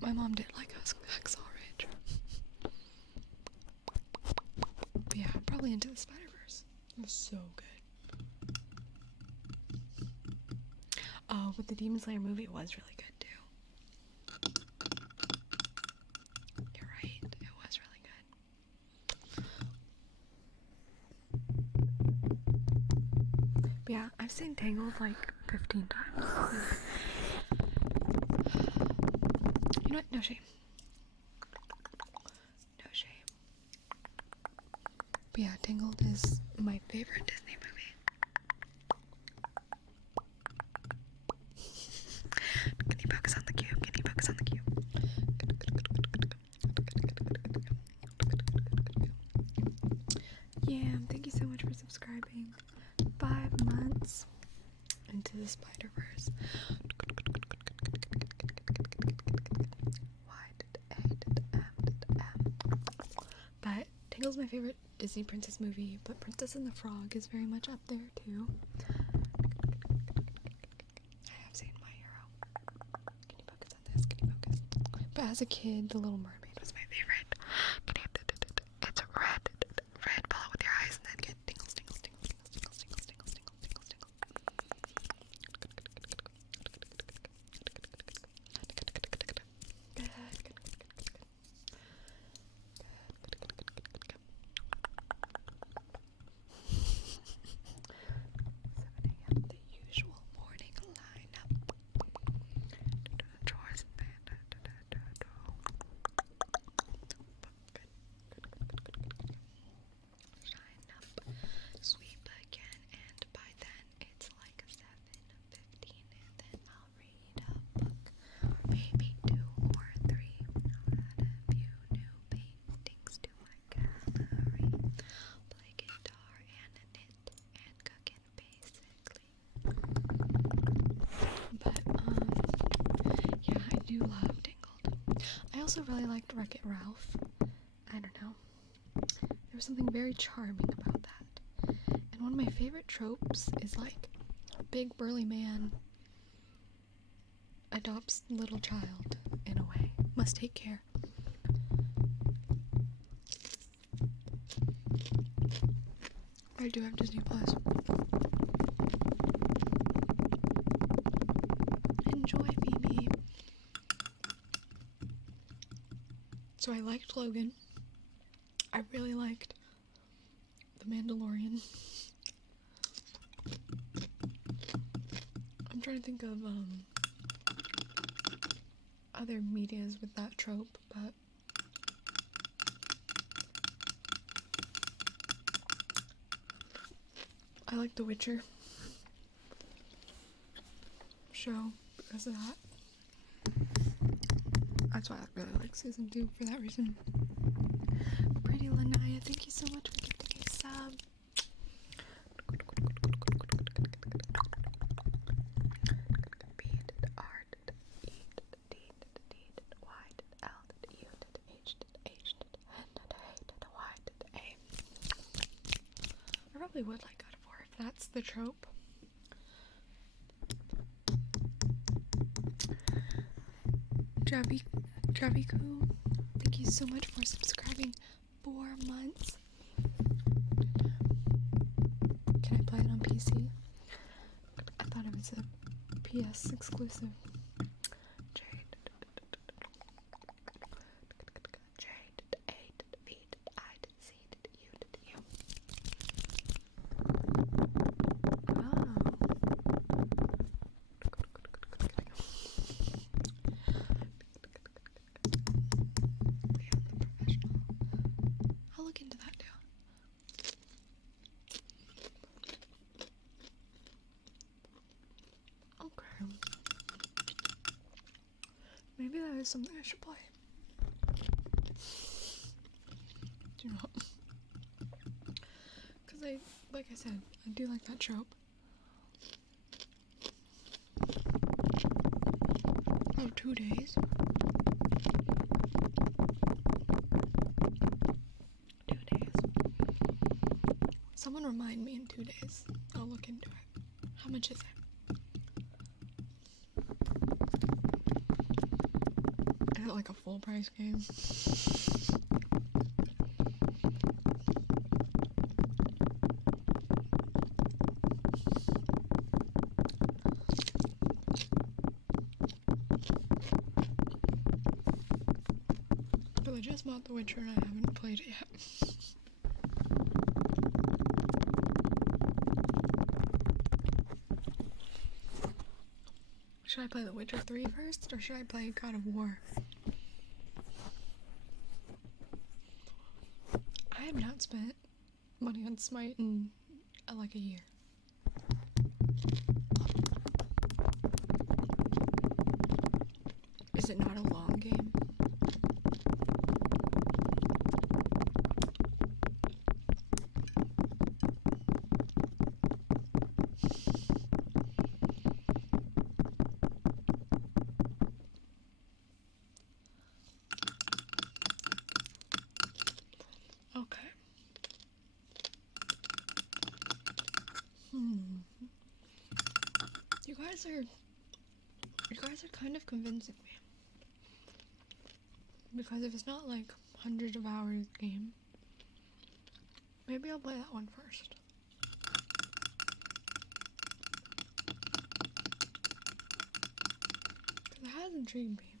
My mom did like Hacksaw Ridge. But yeah, probably Into the Spider-Verse. It was so good. Oh, but the Demon Slayer movie was really good too. You're right, it was really good. But yeah, I've seen Tangled like 15 times. You know what? No shame. No shame. But yeah, Tangled is my favorite Disney movie. Can you focus on the cube? Can you focus on the cube? Yeah, thank you so much for subscribing. 5 months into the Spider-Verse. Y to the A to the M to the M. But Tangled's my favorite Disney princess movie, but Princess and the Frog is very much up there too. I have seen My Hero. Can you focus on this? Can you focus? But as a kid, The Little Mermaid was my favorite. It's a red ball with your eyes and then get tingles, tingles, tingles, tingles, tingles, tingles, tingles, tingles, tingles, the usual morning lineup. Chores. I also really liked Wreck-It Ralph. I don't know. There was something very charming about that. And one of my favorite tropes is like a big burly man adopts little child in a way. Must take care. I do have Disney Plus. Enjoy, Phoebe. So I liked Logan. I really liked The Mandalorian. I'm trying to think of other medias with that trope, but I like The Witcher show because of that. That's why I really like season 2 for that reason. Pretty Lanaya, thank you so much for gifting a sub. I probably would like God of War if that's the trope. Javiku, thank you so much for subscribing. 4 months. Can I play it on PC? I thought it was a PS exclusive. Jade. I'll look into that too. Okay. Maybe that is something I should play. Do you know? Because like I said, I do like that trope. Oh, 2 days. 2 days. Someone remind me in 2 days. I'll look into it. How much is it? Is it like a full price game? Because I just bought The Witcher and I haven't played it yet. Should I play The Witcher 3 first, or should I play God of War? I have not spent money on Smite in like a year. Is it not a long game? Okay. You guys are kind of convincing me. Because if it's not like hundreds of hours game, maybe I'll play that one first. Because it has intrigued me.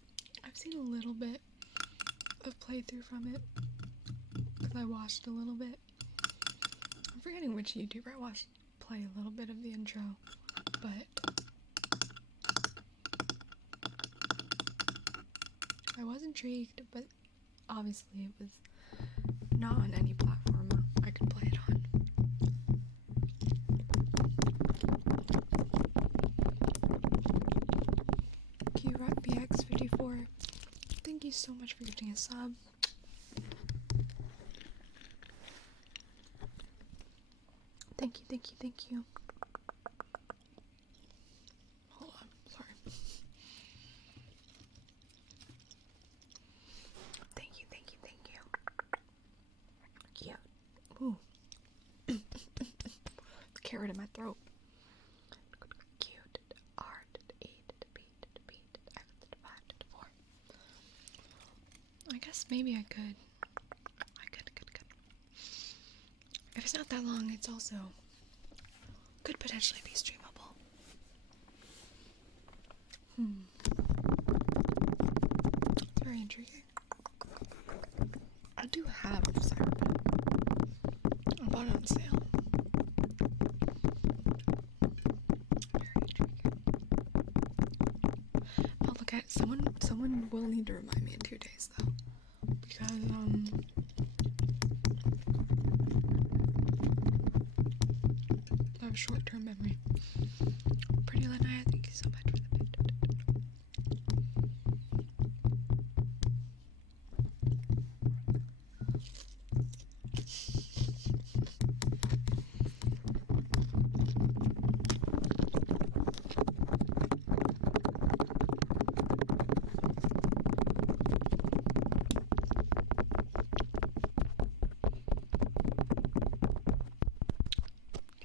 I've seen a little bit of playthrough from it. Because I watched a little bit. I'm forgetting which YouTuber I watched play a little bit of the intro. But I was intrigued, but obviously it was not on any platform I could play it on. QRockBX54, thank you so much for gifting a sub. Thank you, thank you, thank you. Hold on, sorry. carrot in my throat. Q, R, E, B, B, X, 5, 4. I guess maybe I could. Could. If it's not that long, it's also could potentially be streamable. It's very intriguing. I do have a Cyberpunk. I bought it on sale. Very intriguing. I'll look at it. Someone will need to remind me in 2 days though. Because I have short-term memory. Pretty Lanaya, thank you so much for the bit.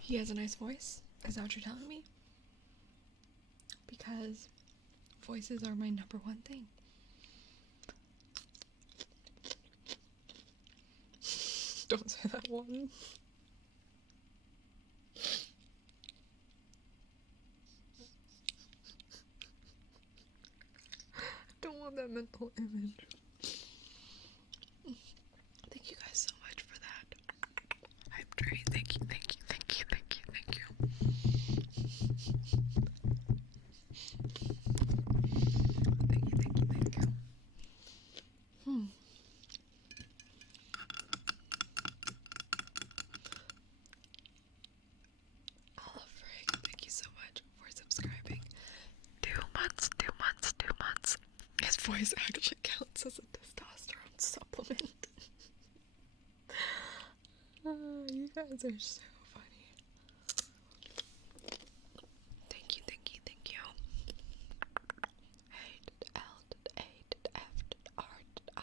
He has a nice voice. Is that what you're telling me? Because voices are my number one thing. Don't say that one. Don't want that mental image. Thank you guys so much for that. Hype train. Thank you. Thank you. Thank you. Thank you. Thank you. Thank you. Thank you. Thank you. Olive Rig, thank you so much for subscribing. 2 months, 2 months, 2 months. His voice actually counts as a testosterone supplement. You guys are so funny. Thank you, thank you, thank you. A, L, A, F, R, I,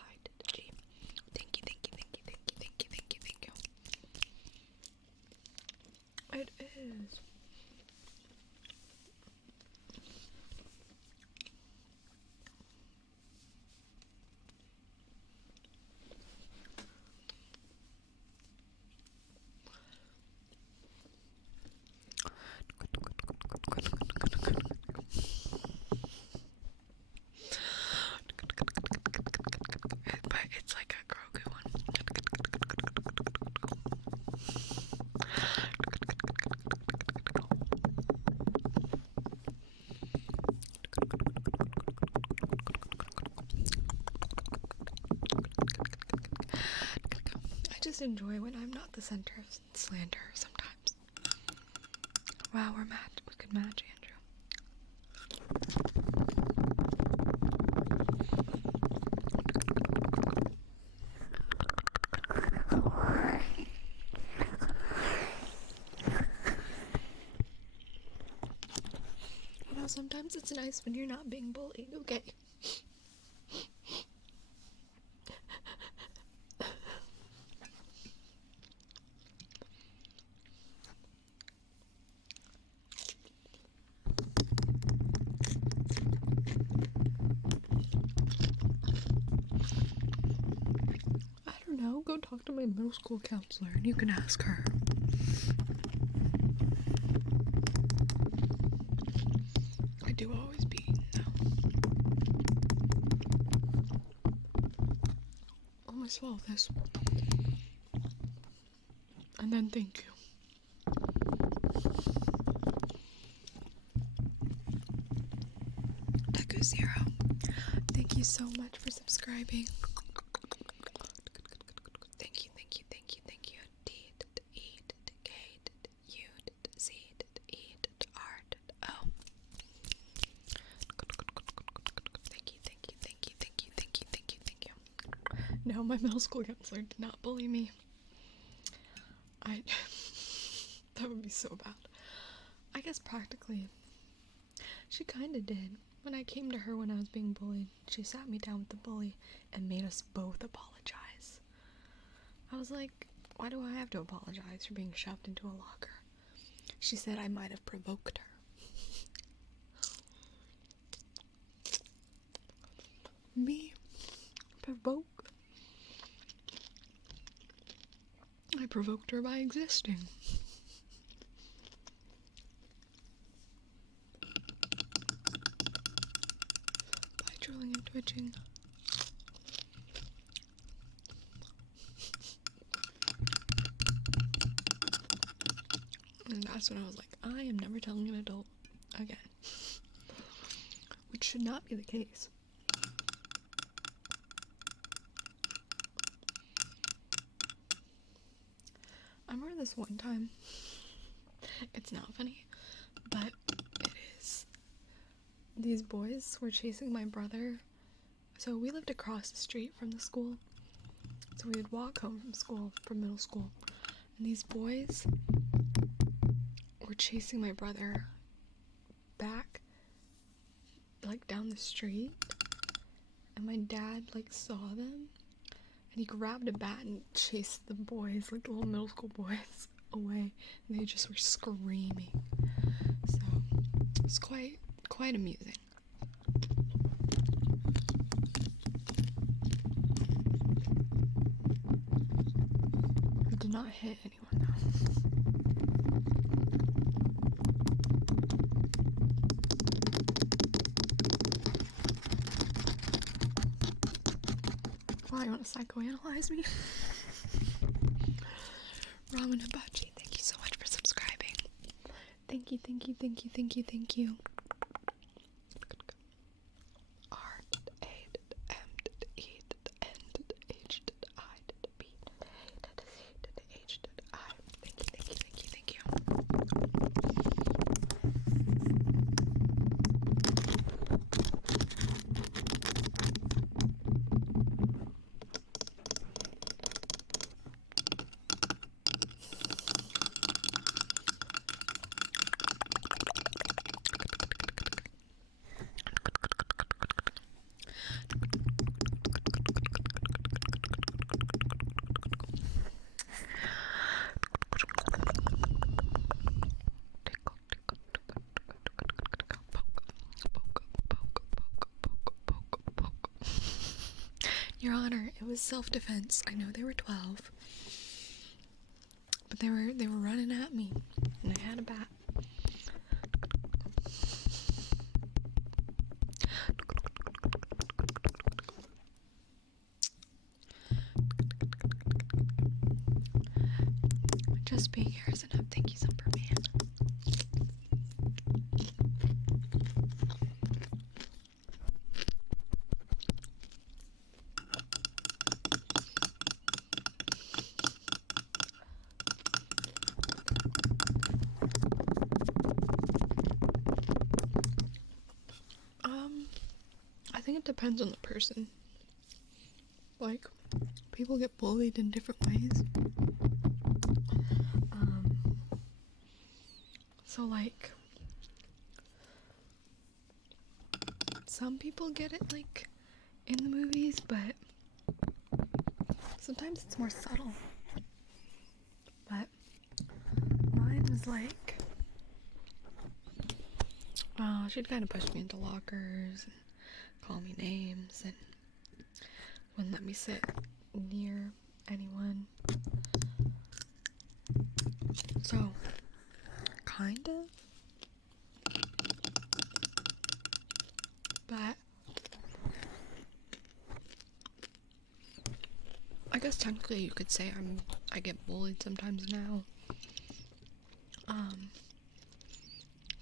G. Thank you, thank you, thank you, thank you, thank you, thank you, thank you. It is. But it's like a Grogu one. I just enjoy when I'm not the center of slander sometimes. Wow, we could match, Andrew. You know, sometimes it's nice when you're not being bullied, okay? I don't know, go talk to my middle school counselor and you can ask her. I do always be, I'm gonna swallow this. And then thank you. Deku Zero, thank you so much for subscribing. Thank you, thank you, thank you, thank you. D, E, K, U, Z, E, R, O. Thank you, thank you, thank you, thank you, thank you, thank you, thank you. No, my middle school counselor did not bully me. That would be so bad. I guess practically, she kind of did. When I came to her when I was being bullied, she sat me down with the bully and made us both apologize. I was like, why do I have to apologize for being shoved into a locker? She said I might have provoked her. Me? Provoke? I provoked her by existing. By drilling and twitching. And that's when I was like, I am never telling an adult again. Which should not be the case. I remember this one time, it's not funny, but it is. These boys were chasing my brother. So we lived across the street from the school. So we would walk home from school, from middle school. And these boys were chasing my brother back, like down the street. And my dad, like, saw them. And he grabbed a bat and chased the boys, like the little middle school boys, away. And they just were screaming. So it was quite amusing. I did not hit anyone though. Why, you want to psychoanalyze me? Ramen Hibachi, thank you so much for subscribing. Thank you, thank you, thank you, thank you, thank you. R A M E N H I B H I. Thank you, thank you, thank you, thank you. Your Honor, it was self-defense. I know they were 12, but they were running at me, and I had a bat. Just being here is enough. Thank you, Superman. I think it depends on the person. Like, people get bullied in different ways. So like, some people get it like in the movies, but sometimes it's more subtle. But mine was like, well, she'd kind of push me into lockers and call me names and wouldn't let me sit near anyone. So, kind of. But I guess technically you could say I get bullied sometimes now.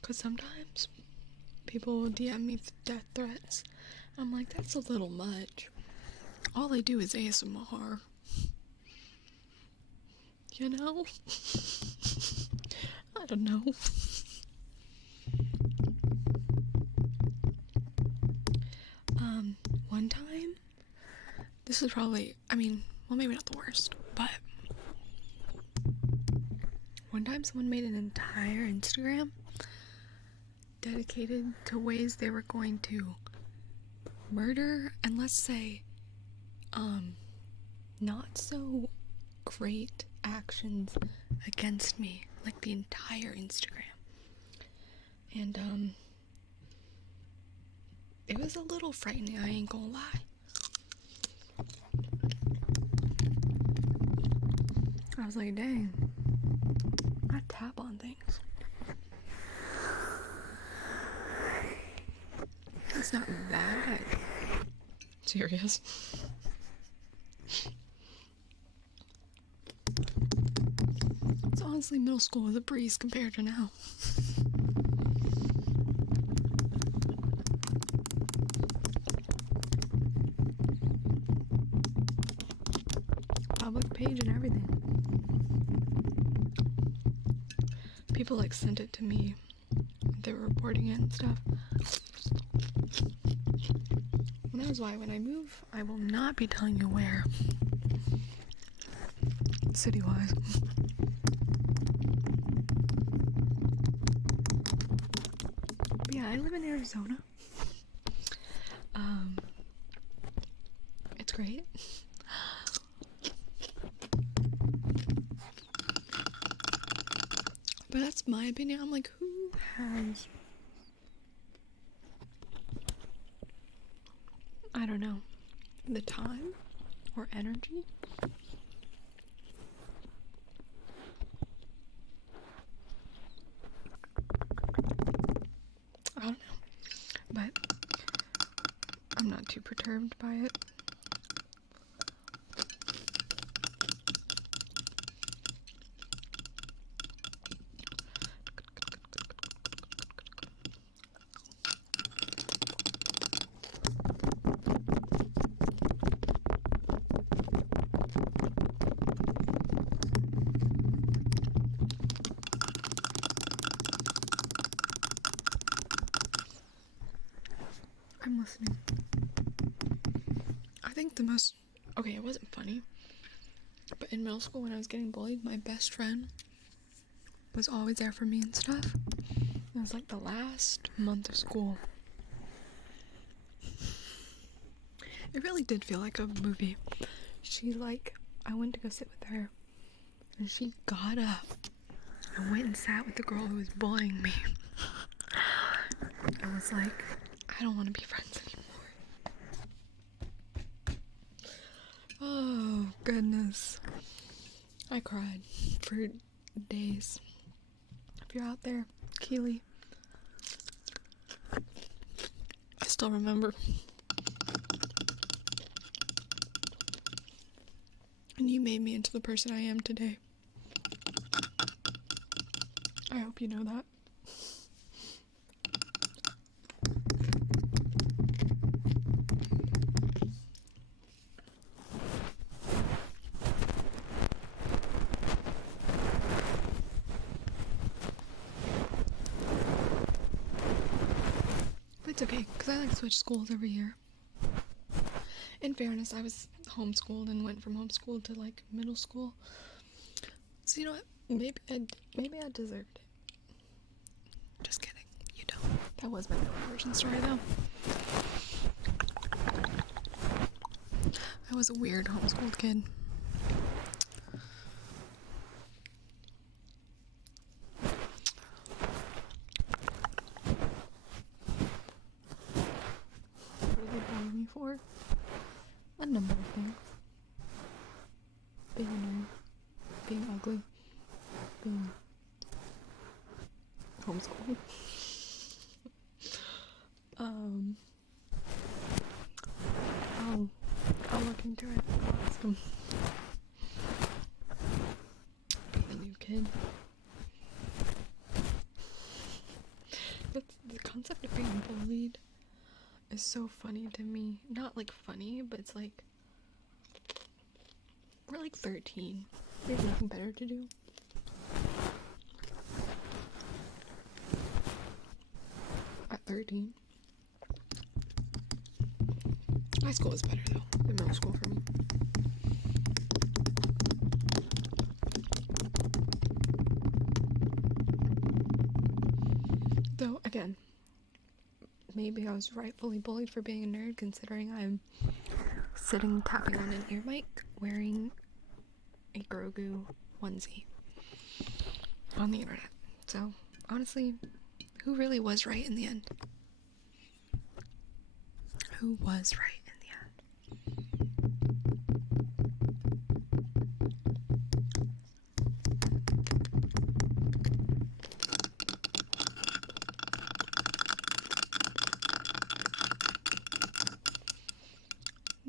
'Cause sometimes people will DM me death threats. I'm like, that's a little much. All they do is ASMR. You know? I don't know. One time, this is probably, well, maybe not the worst, but one time someone made an entire Instagram dedicated to ways they were going to murder and, let's say, not so great actions against me like the entire Instagram. And it was a little frightening, I ain't gonna lie. I was like, dang, I tap on things. It's not that serious. It's honestly, middle school was a breeze compared to now. Public page and everything. People like sent it to me. They were reporting it and stuff. And that is why when I move, I will not be telling you where. City-wise. But yeah, I live in Arizona. It's great. But that's my opinion. I'm like, who has, I don't know, the time or energy I don't know, but I'm not too perturbed by it. I'm listening. I think the most, okay, it wasn't funny, but in middle school when I was getting bullied, my best friend was always there for me and stuff. It was like the last month of school. It really did feel like a movie. I went to go sit with her, and she got up and went and sat with the girl who was bullying me. I was like, I don't want to be friends anymore. Oh, goodness. I cried for days. If you're out there, Keely, I still remember. And you made me into the person I am today. I hope you know that. But it's okay, because I like switch schools every year. In fairness, I was homeschooled and went from homeschool to like middle school. So you know what? Maybe I deserved it. Just kidding. You don't. That was my origin story though. I was a weird homeschooled kid. What did they bully me for? A number of things. Being a nerd, being ugly, being homeschooled. I'll look into it. I'll ask them. Being a new kid. That's the concept of being bullied is so funny to me. Not like funny, but it's like we're like 13. We have nothing better to do. At 13. High school was better though than middle school for me. Though again, maybe I was rightfully bullied for being a nerd considering I'm sitting tapping on an ear mic wearing a Grogu onesie. on the internet. So, honestly, who really was right in the end? Who was right in the end?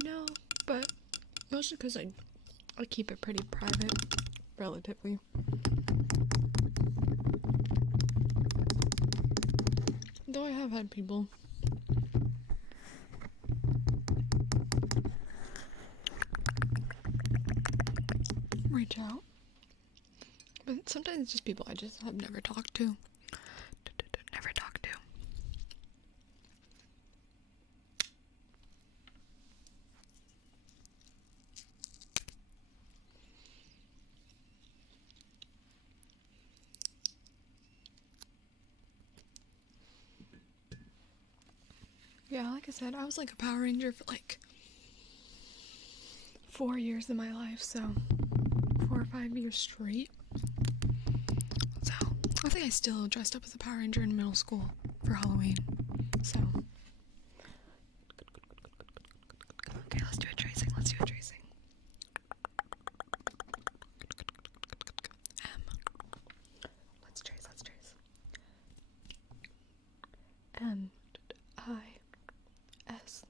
No, but mostly because I keep it pretty private, relatively. Though I have had people reach out. But sometimes it's just people I just have never talked to. Never talked to. Yeah, like I said, I was like a Power Ranger for like 4 years of my life, so 4 or 5 years straight. So I think I still dressed up as a Power Ranger in middle school for Halloween. So okay, let's do a tracing. Let's do a tracing. M. Let's trace. Let's trace. M I S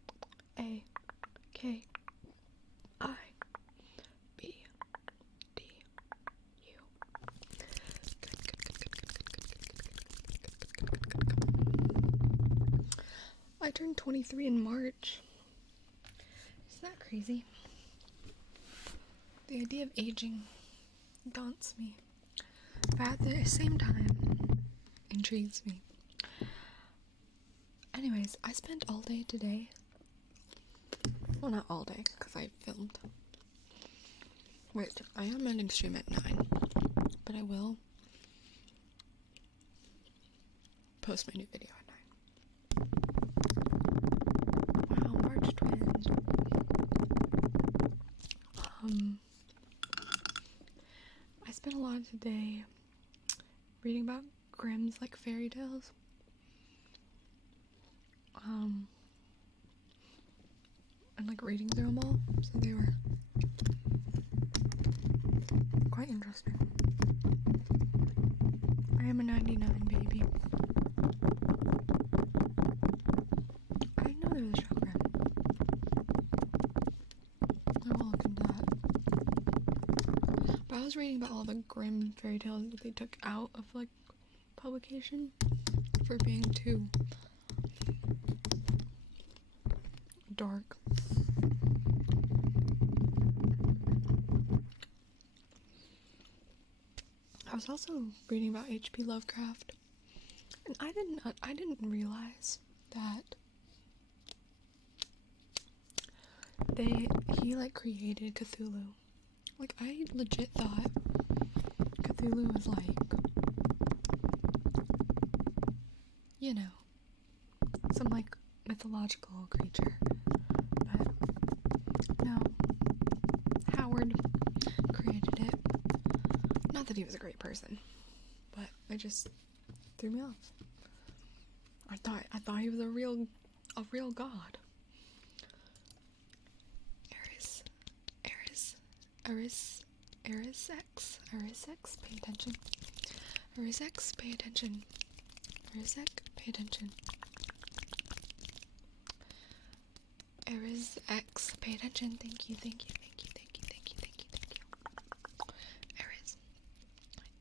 A K I B D U. I turned 23 in March. Isn't that crazy? The idea of aging daunts me, but at the same time intrigues me. Anyways, I spent all day today. Well, not all day, because I filmed. Wait, I am ending stream at 9, but I will post my new video at 9. Wow, March twins. I spent a lot of today reading about Grimm's like fairy tales. And like reading through them all, so they were quite interesting. I am a 99 baby. I know there was a show Grimm. I will look into that. But I was reading about all the Grimm fairy tales that they took out of like publication for being too dark. I was also reading about H.P. Lovecraft, and I didn't realize that he like created Cthulhu. Like I legit thought Cthulhu was like, you know, some like mythological creature. But no, Howard created it. Not that he was a great person, but it just threw me off. I thought he was a real god. Erisx, pay attention. Erisx, pay attention. Erisx, pay attention. Erisx, pay attention. Thank you.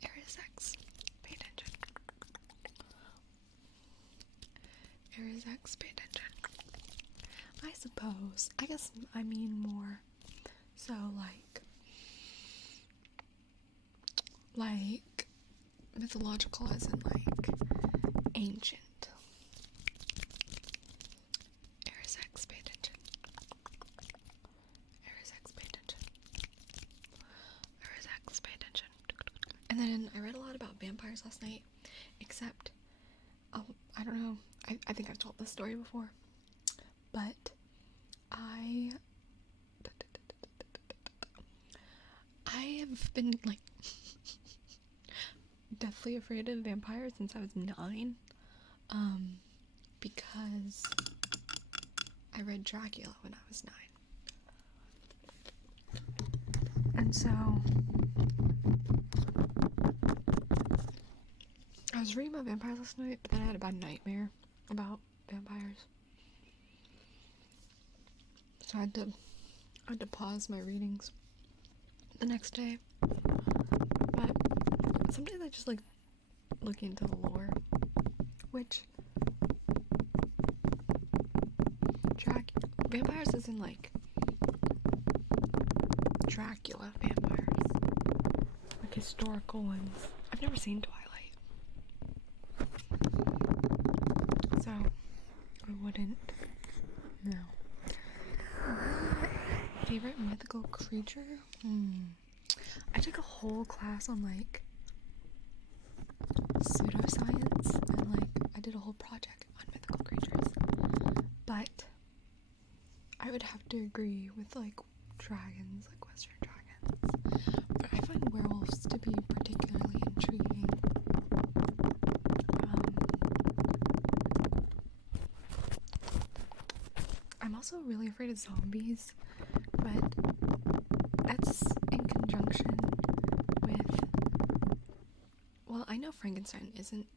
Erisx, pay attention. Erisx, pay attention. I suppose. I guess I mean more so like mythological as in like ancient. Erisx, pay attention. Erisx, pay attention. Erisx, pay attention. And then I read a lot about vampires last night, except I don't know, I think I've told this story before, but I have been like deathly afraid of vampires since I was 9. Because I read Dracula when I was 9. And so I was reading about vampires last night, but then I had a bad nightmare about vampires. So I had to pause my readings the next day. But sometimes I just like looking into the lore, which vampires isn't like Dracula vampires, like historical ones. I've never seen Twilight, so I wouldn't know. Favorite mythical creature? I took a whole class on like pseudoscience, and like I did a whole project on mythical creatures, but I would have to agree with like dragons, like Western dragons, but I find werewolves to be particularly intriguing. I'm also really afraid of zombies, but that's in conjunction with, well, I know Frankenstein isn't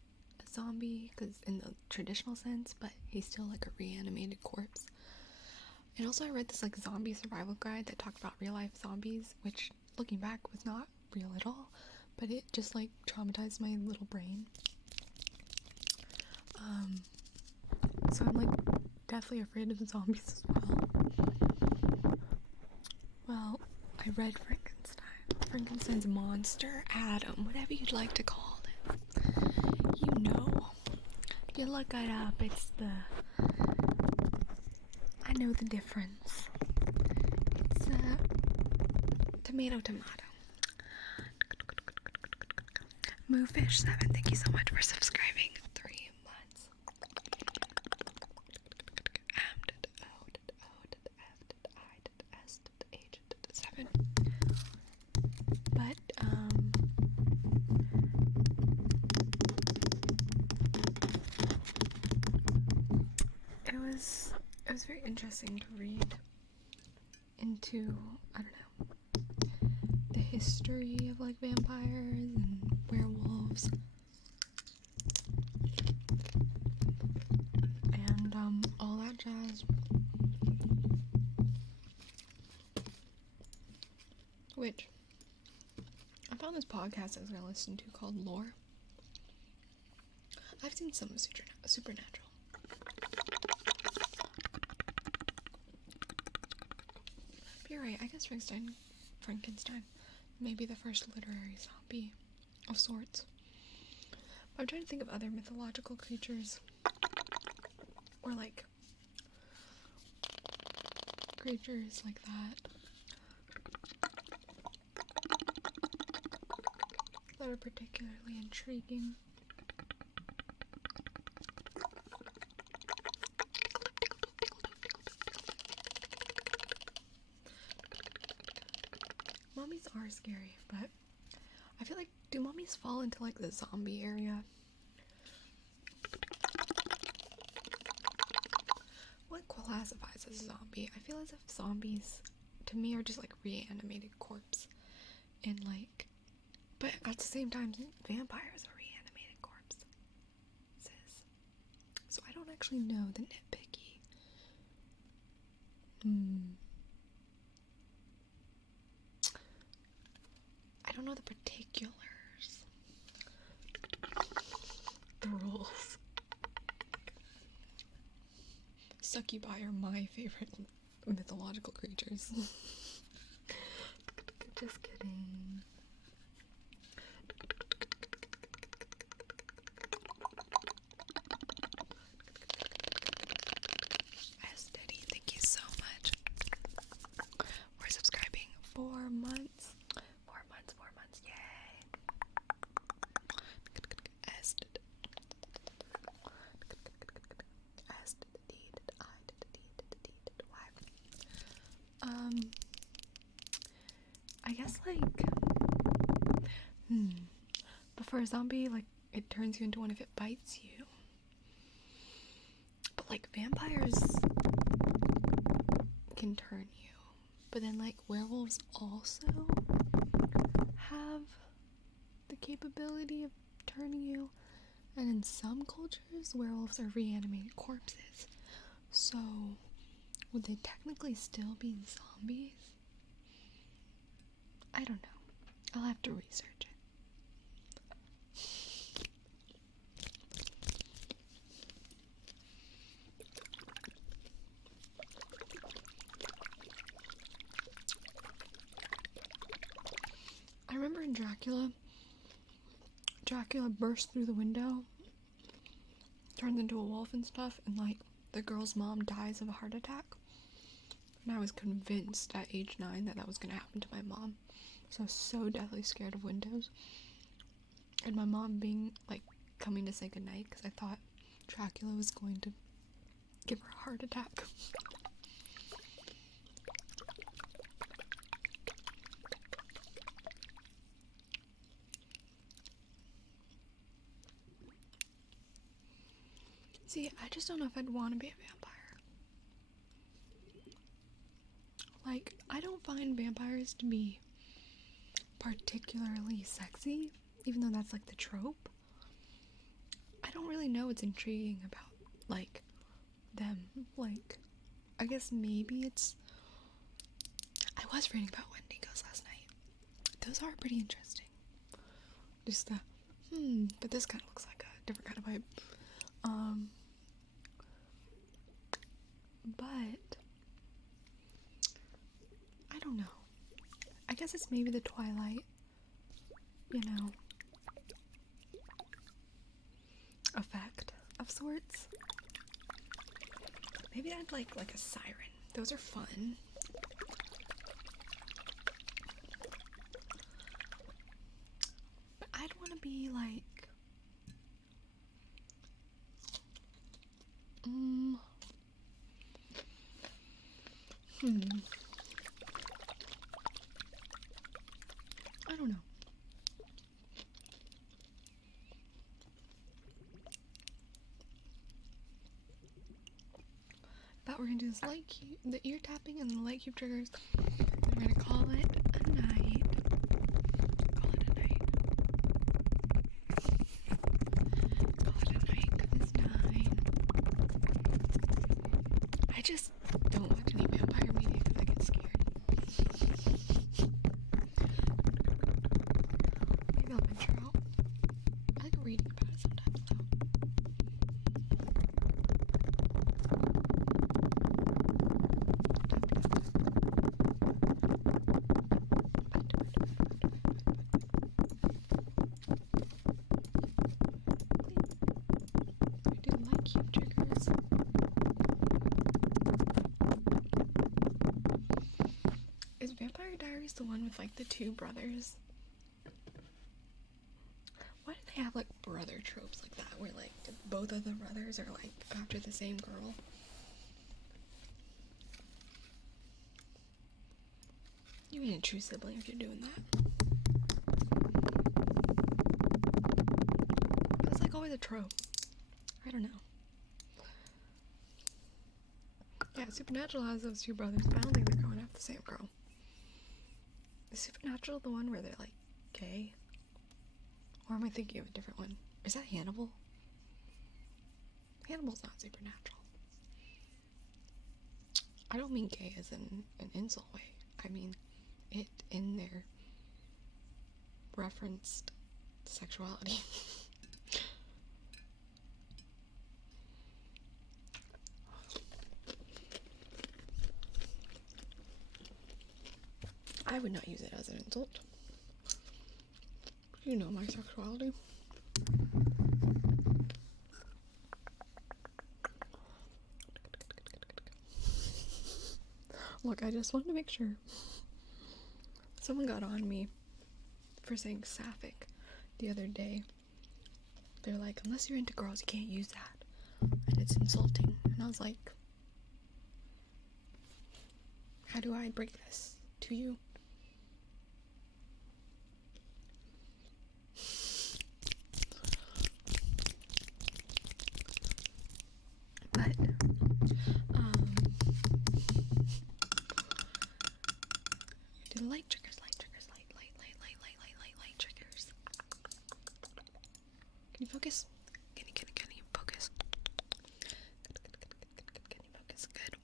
a zombie because in the traditional sense, but he's still like a reanimated corpse. And also I read this like zombie survival guide that talked about real life zombies, which looking back was not real at all, but it just like traumatized my little brain. So I'm like deathly afraid of the zombies as well. Well, I read Frankenstein's monster, Adam, whatever you'd like to call it. You know, you look it up, it's I know the difference. It's tomato. Moofish7, thank you so much for subscribing. 3 months. M-O-O-F-I-S-H-7. But it was very interesting to read into, I don't know, the history of like vampires and werewolves, and all that jazz. Which I found this podcast I was gonna listen to called Lore. I've seen some of Supernatural. But you're right, I guess Frankenstein may be the first literary zombie of sorts. But I'm trying to think of other mythological creatures, or like creatures like that are particularly intriguing. Mummies are scary, but I feel like, do mummies fall into like the zombie area? What classifies as a zombie? I feel as if zombies to me are just like reanimated corpse, and like, but at the same time vampires are reanimated corpses. So I don't actually know the nitpicky. I don't know the particulars. The rules. Succubi are my favorite mythological creatures. Just kidding. Steady, thank you so much for subscribing. 4 months. 4 months, yay. I guess like for a zombie, like, it turns you into one if it bites you. But, like, vampires can turn you. But then, like, werewolves also have the capability of turning you. And in some cultures, werewolves are reanimated corpses. So, would they technically still be zombies? I don't know. I'll have to research it. I remember in Dracula burst through the window, turns into a wolf and stuff, and like the girl's mom dies of a heart attack. And I was convinced at age 9 that was gonna happen to my mom. So I was so deathly scared of windows. And my mom being like coming to say goodnight because I thought Dracula was going to give her a heart attack. See, I just don't know if I'd want to be a vampire. Like, I don't find vampires to be particularly sexy, even though that's like the trope. I don't really know what's intriguing about, like, them. Like, I guess maybe it's... I was reading about Wendigos last night. Those are pretty interesting. Just the, but this kind of looks like a different kind of vibe. But I don't know. I guess it's maybe the Twilight, you know, effect of sorts. Maybe I'd like a siren. Those are fun. But I'd want to be like I don't know. Thought we're gonna do this light cube, the ear tapping and the light cube triggers. And we're gonna call it a night. Call it a night. Call it a night. It's 9. I just don't watch any vampire media because I get scared. Maybe I'll venture out. I like reading about it sometimes though. I do like cube triggers. Is Vampire Diaries the one with like the 2 brothers? Why do they have like brother tropes like that where like both of the brothers are like after the same girl? You ain't a true sibling if you're doing that. That's like always a trope. I don't know. Yeah, Supernatural has those 2 brothers, but I don't think they're going after the same girl. Is Supernatural the one where they're like gay? Or am I thinking of a different one? Is that Hannibal? Hannibal's not Supernatural. I don't mean gay as in an insult way. I mean it in their referenced sexuality. I would not use it as an insult. You know my sexuality. Look, I just wanted to make sure. Someone got on me for saying sapphic the other day. They're like, unless you're into girls, you can't use that. And it's insulting. And I was like, how do I break this to you? Do the light triggers, light triggers, light triggers. Can you focus? Can you focus? Can you focus? Good.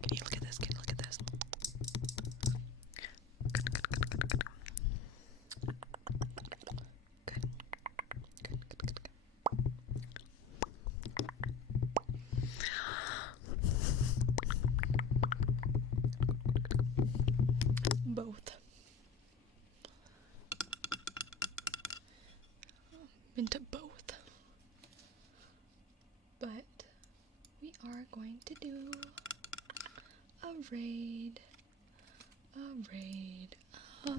Can you look at this? Can you look at this? Good. Both. Been to both. But we are going to do a raid. A raid. A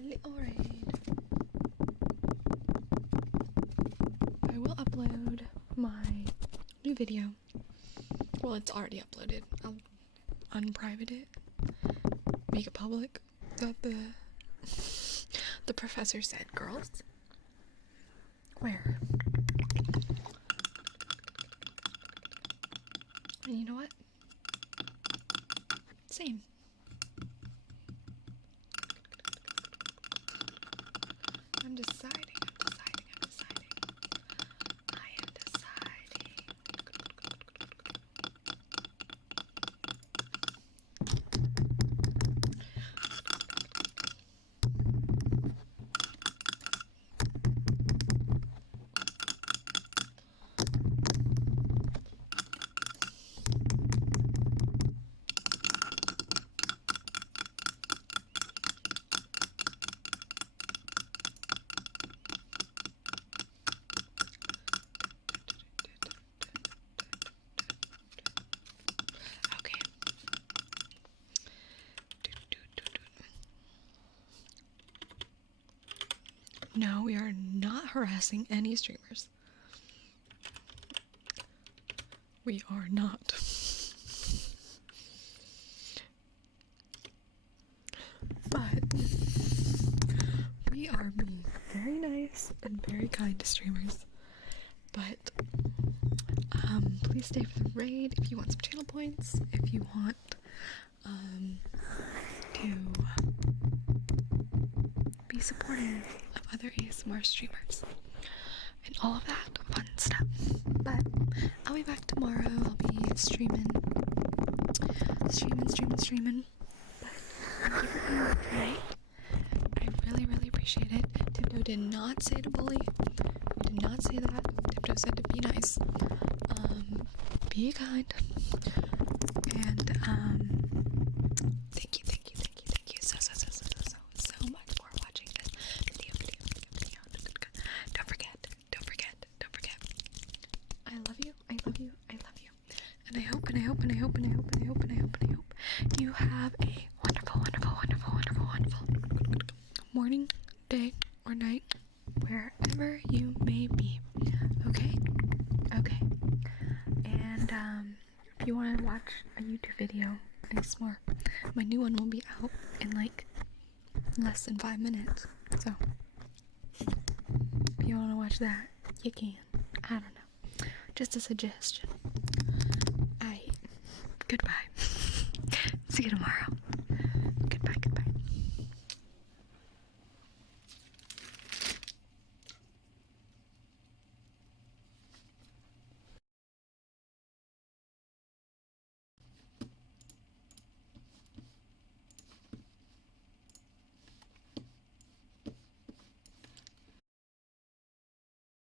little raid. I will upload my new video. Well, it's already uploaded. I'll unprivate it, make it public. That the professor said, girls. Where? And you know what? Same. I'm deciding. I am deciding. Okay. No, we are not harassing any streamers. We are not. But we are being very nice and very kind to streamers. But please stay for the raid if you want some channel points, if you want to be supportive of other ASMR streamers and all of that fun stuff. But I'll be back tomorrow. I'll be streaming. But thank you for being here tonight. I really appreciate it. Tiptoe did not say to bully. He did not say that. Tiptoe said to be nice. Be kind. And thank you so much for watching this video. Don't forget. I love you. And I hope you have a wonderful morning, day, or night, wherever you may be. Okay? And if you want to watch a YouTube video, ASMR, my new one will be out in like less than 5 minutes. So if you want to watch that, you can. I don't know. Just a suggestion. Goodbye. See you tomorrow.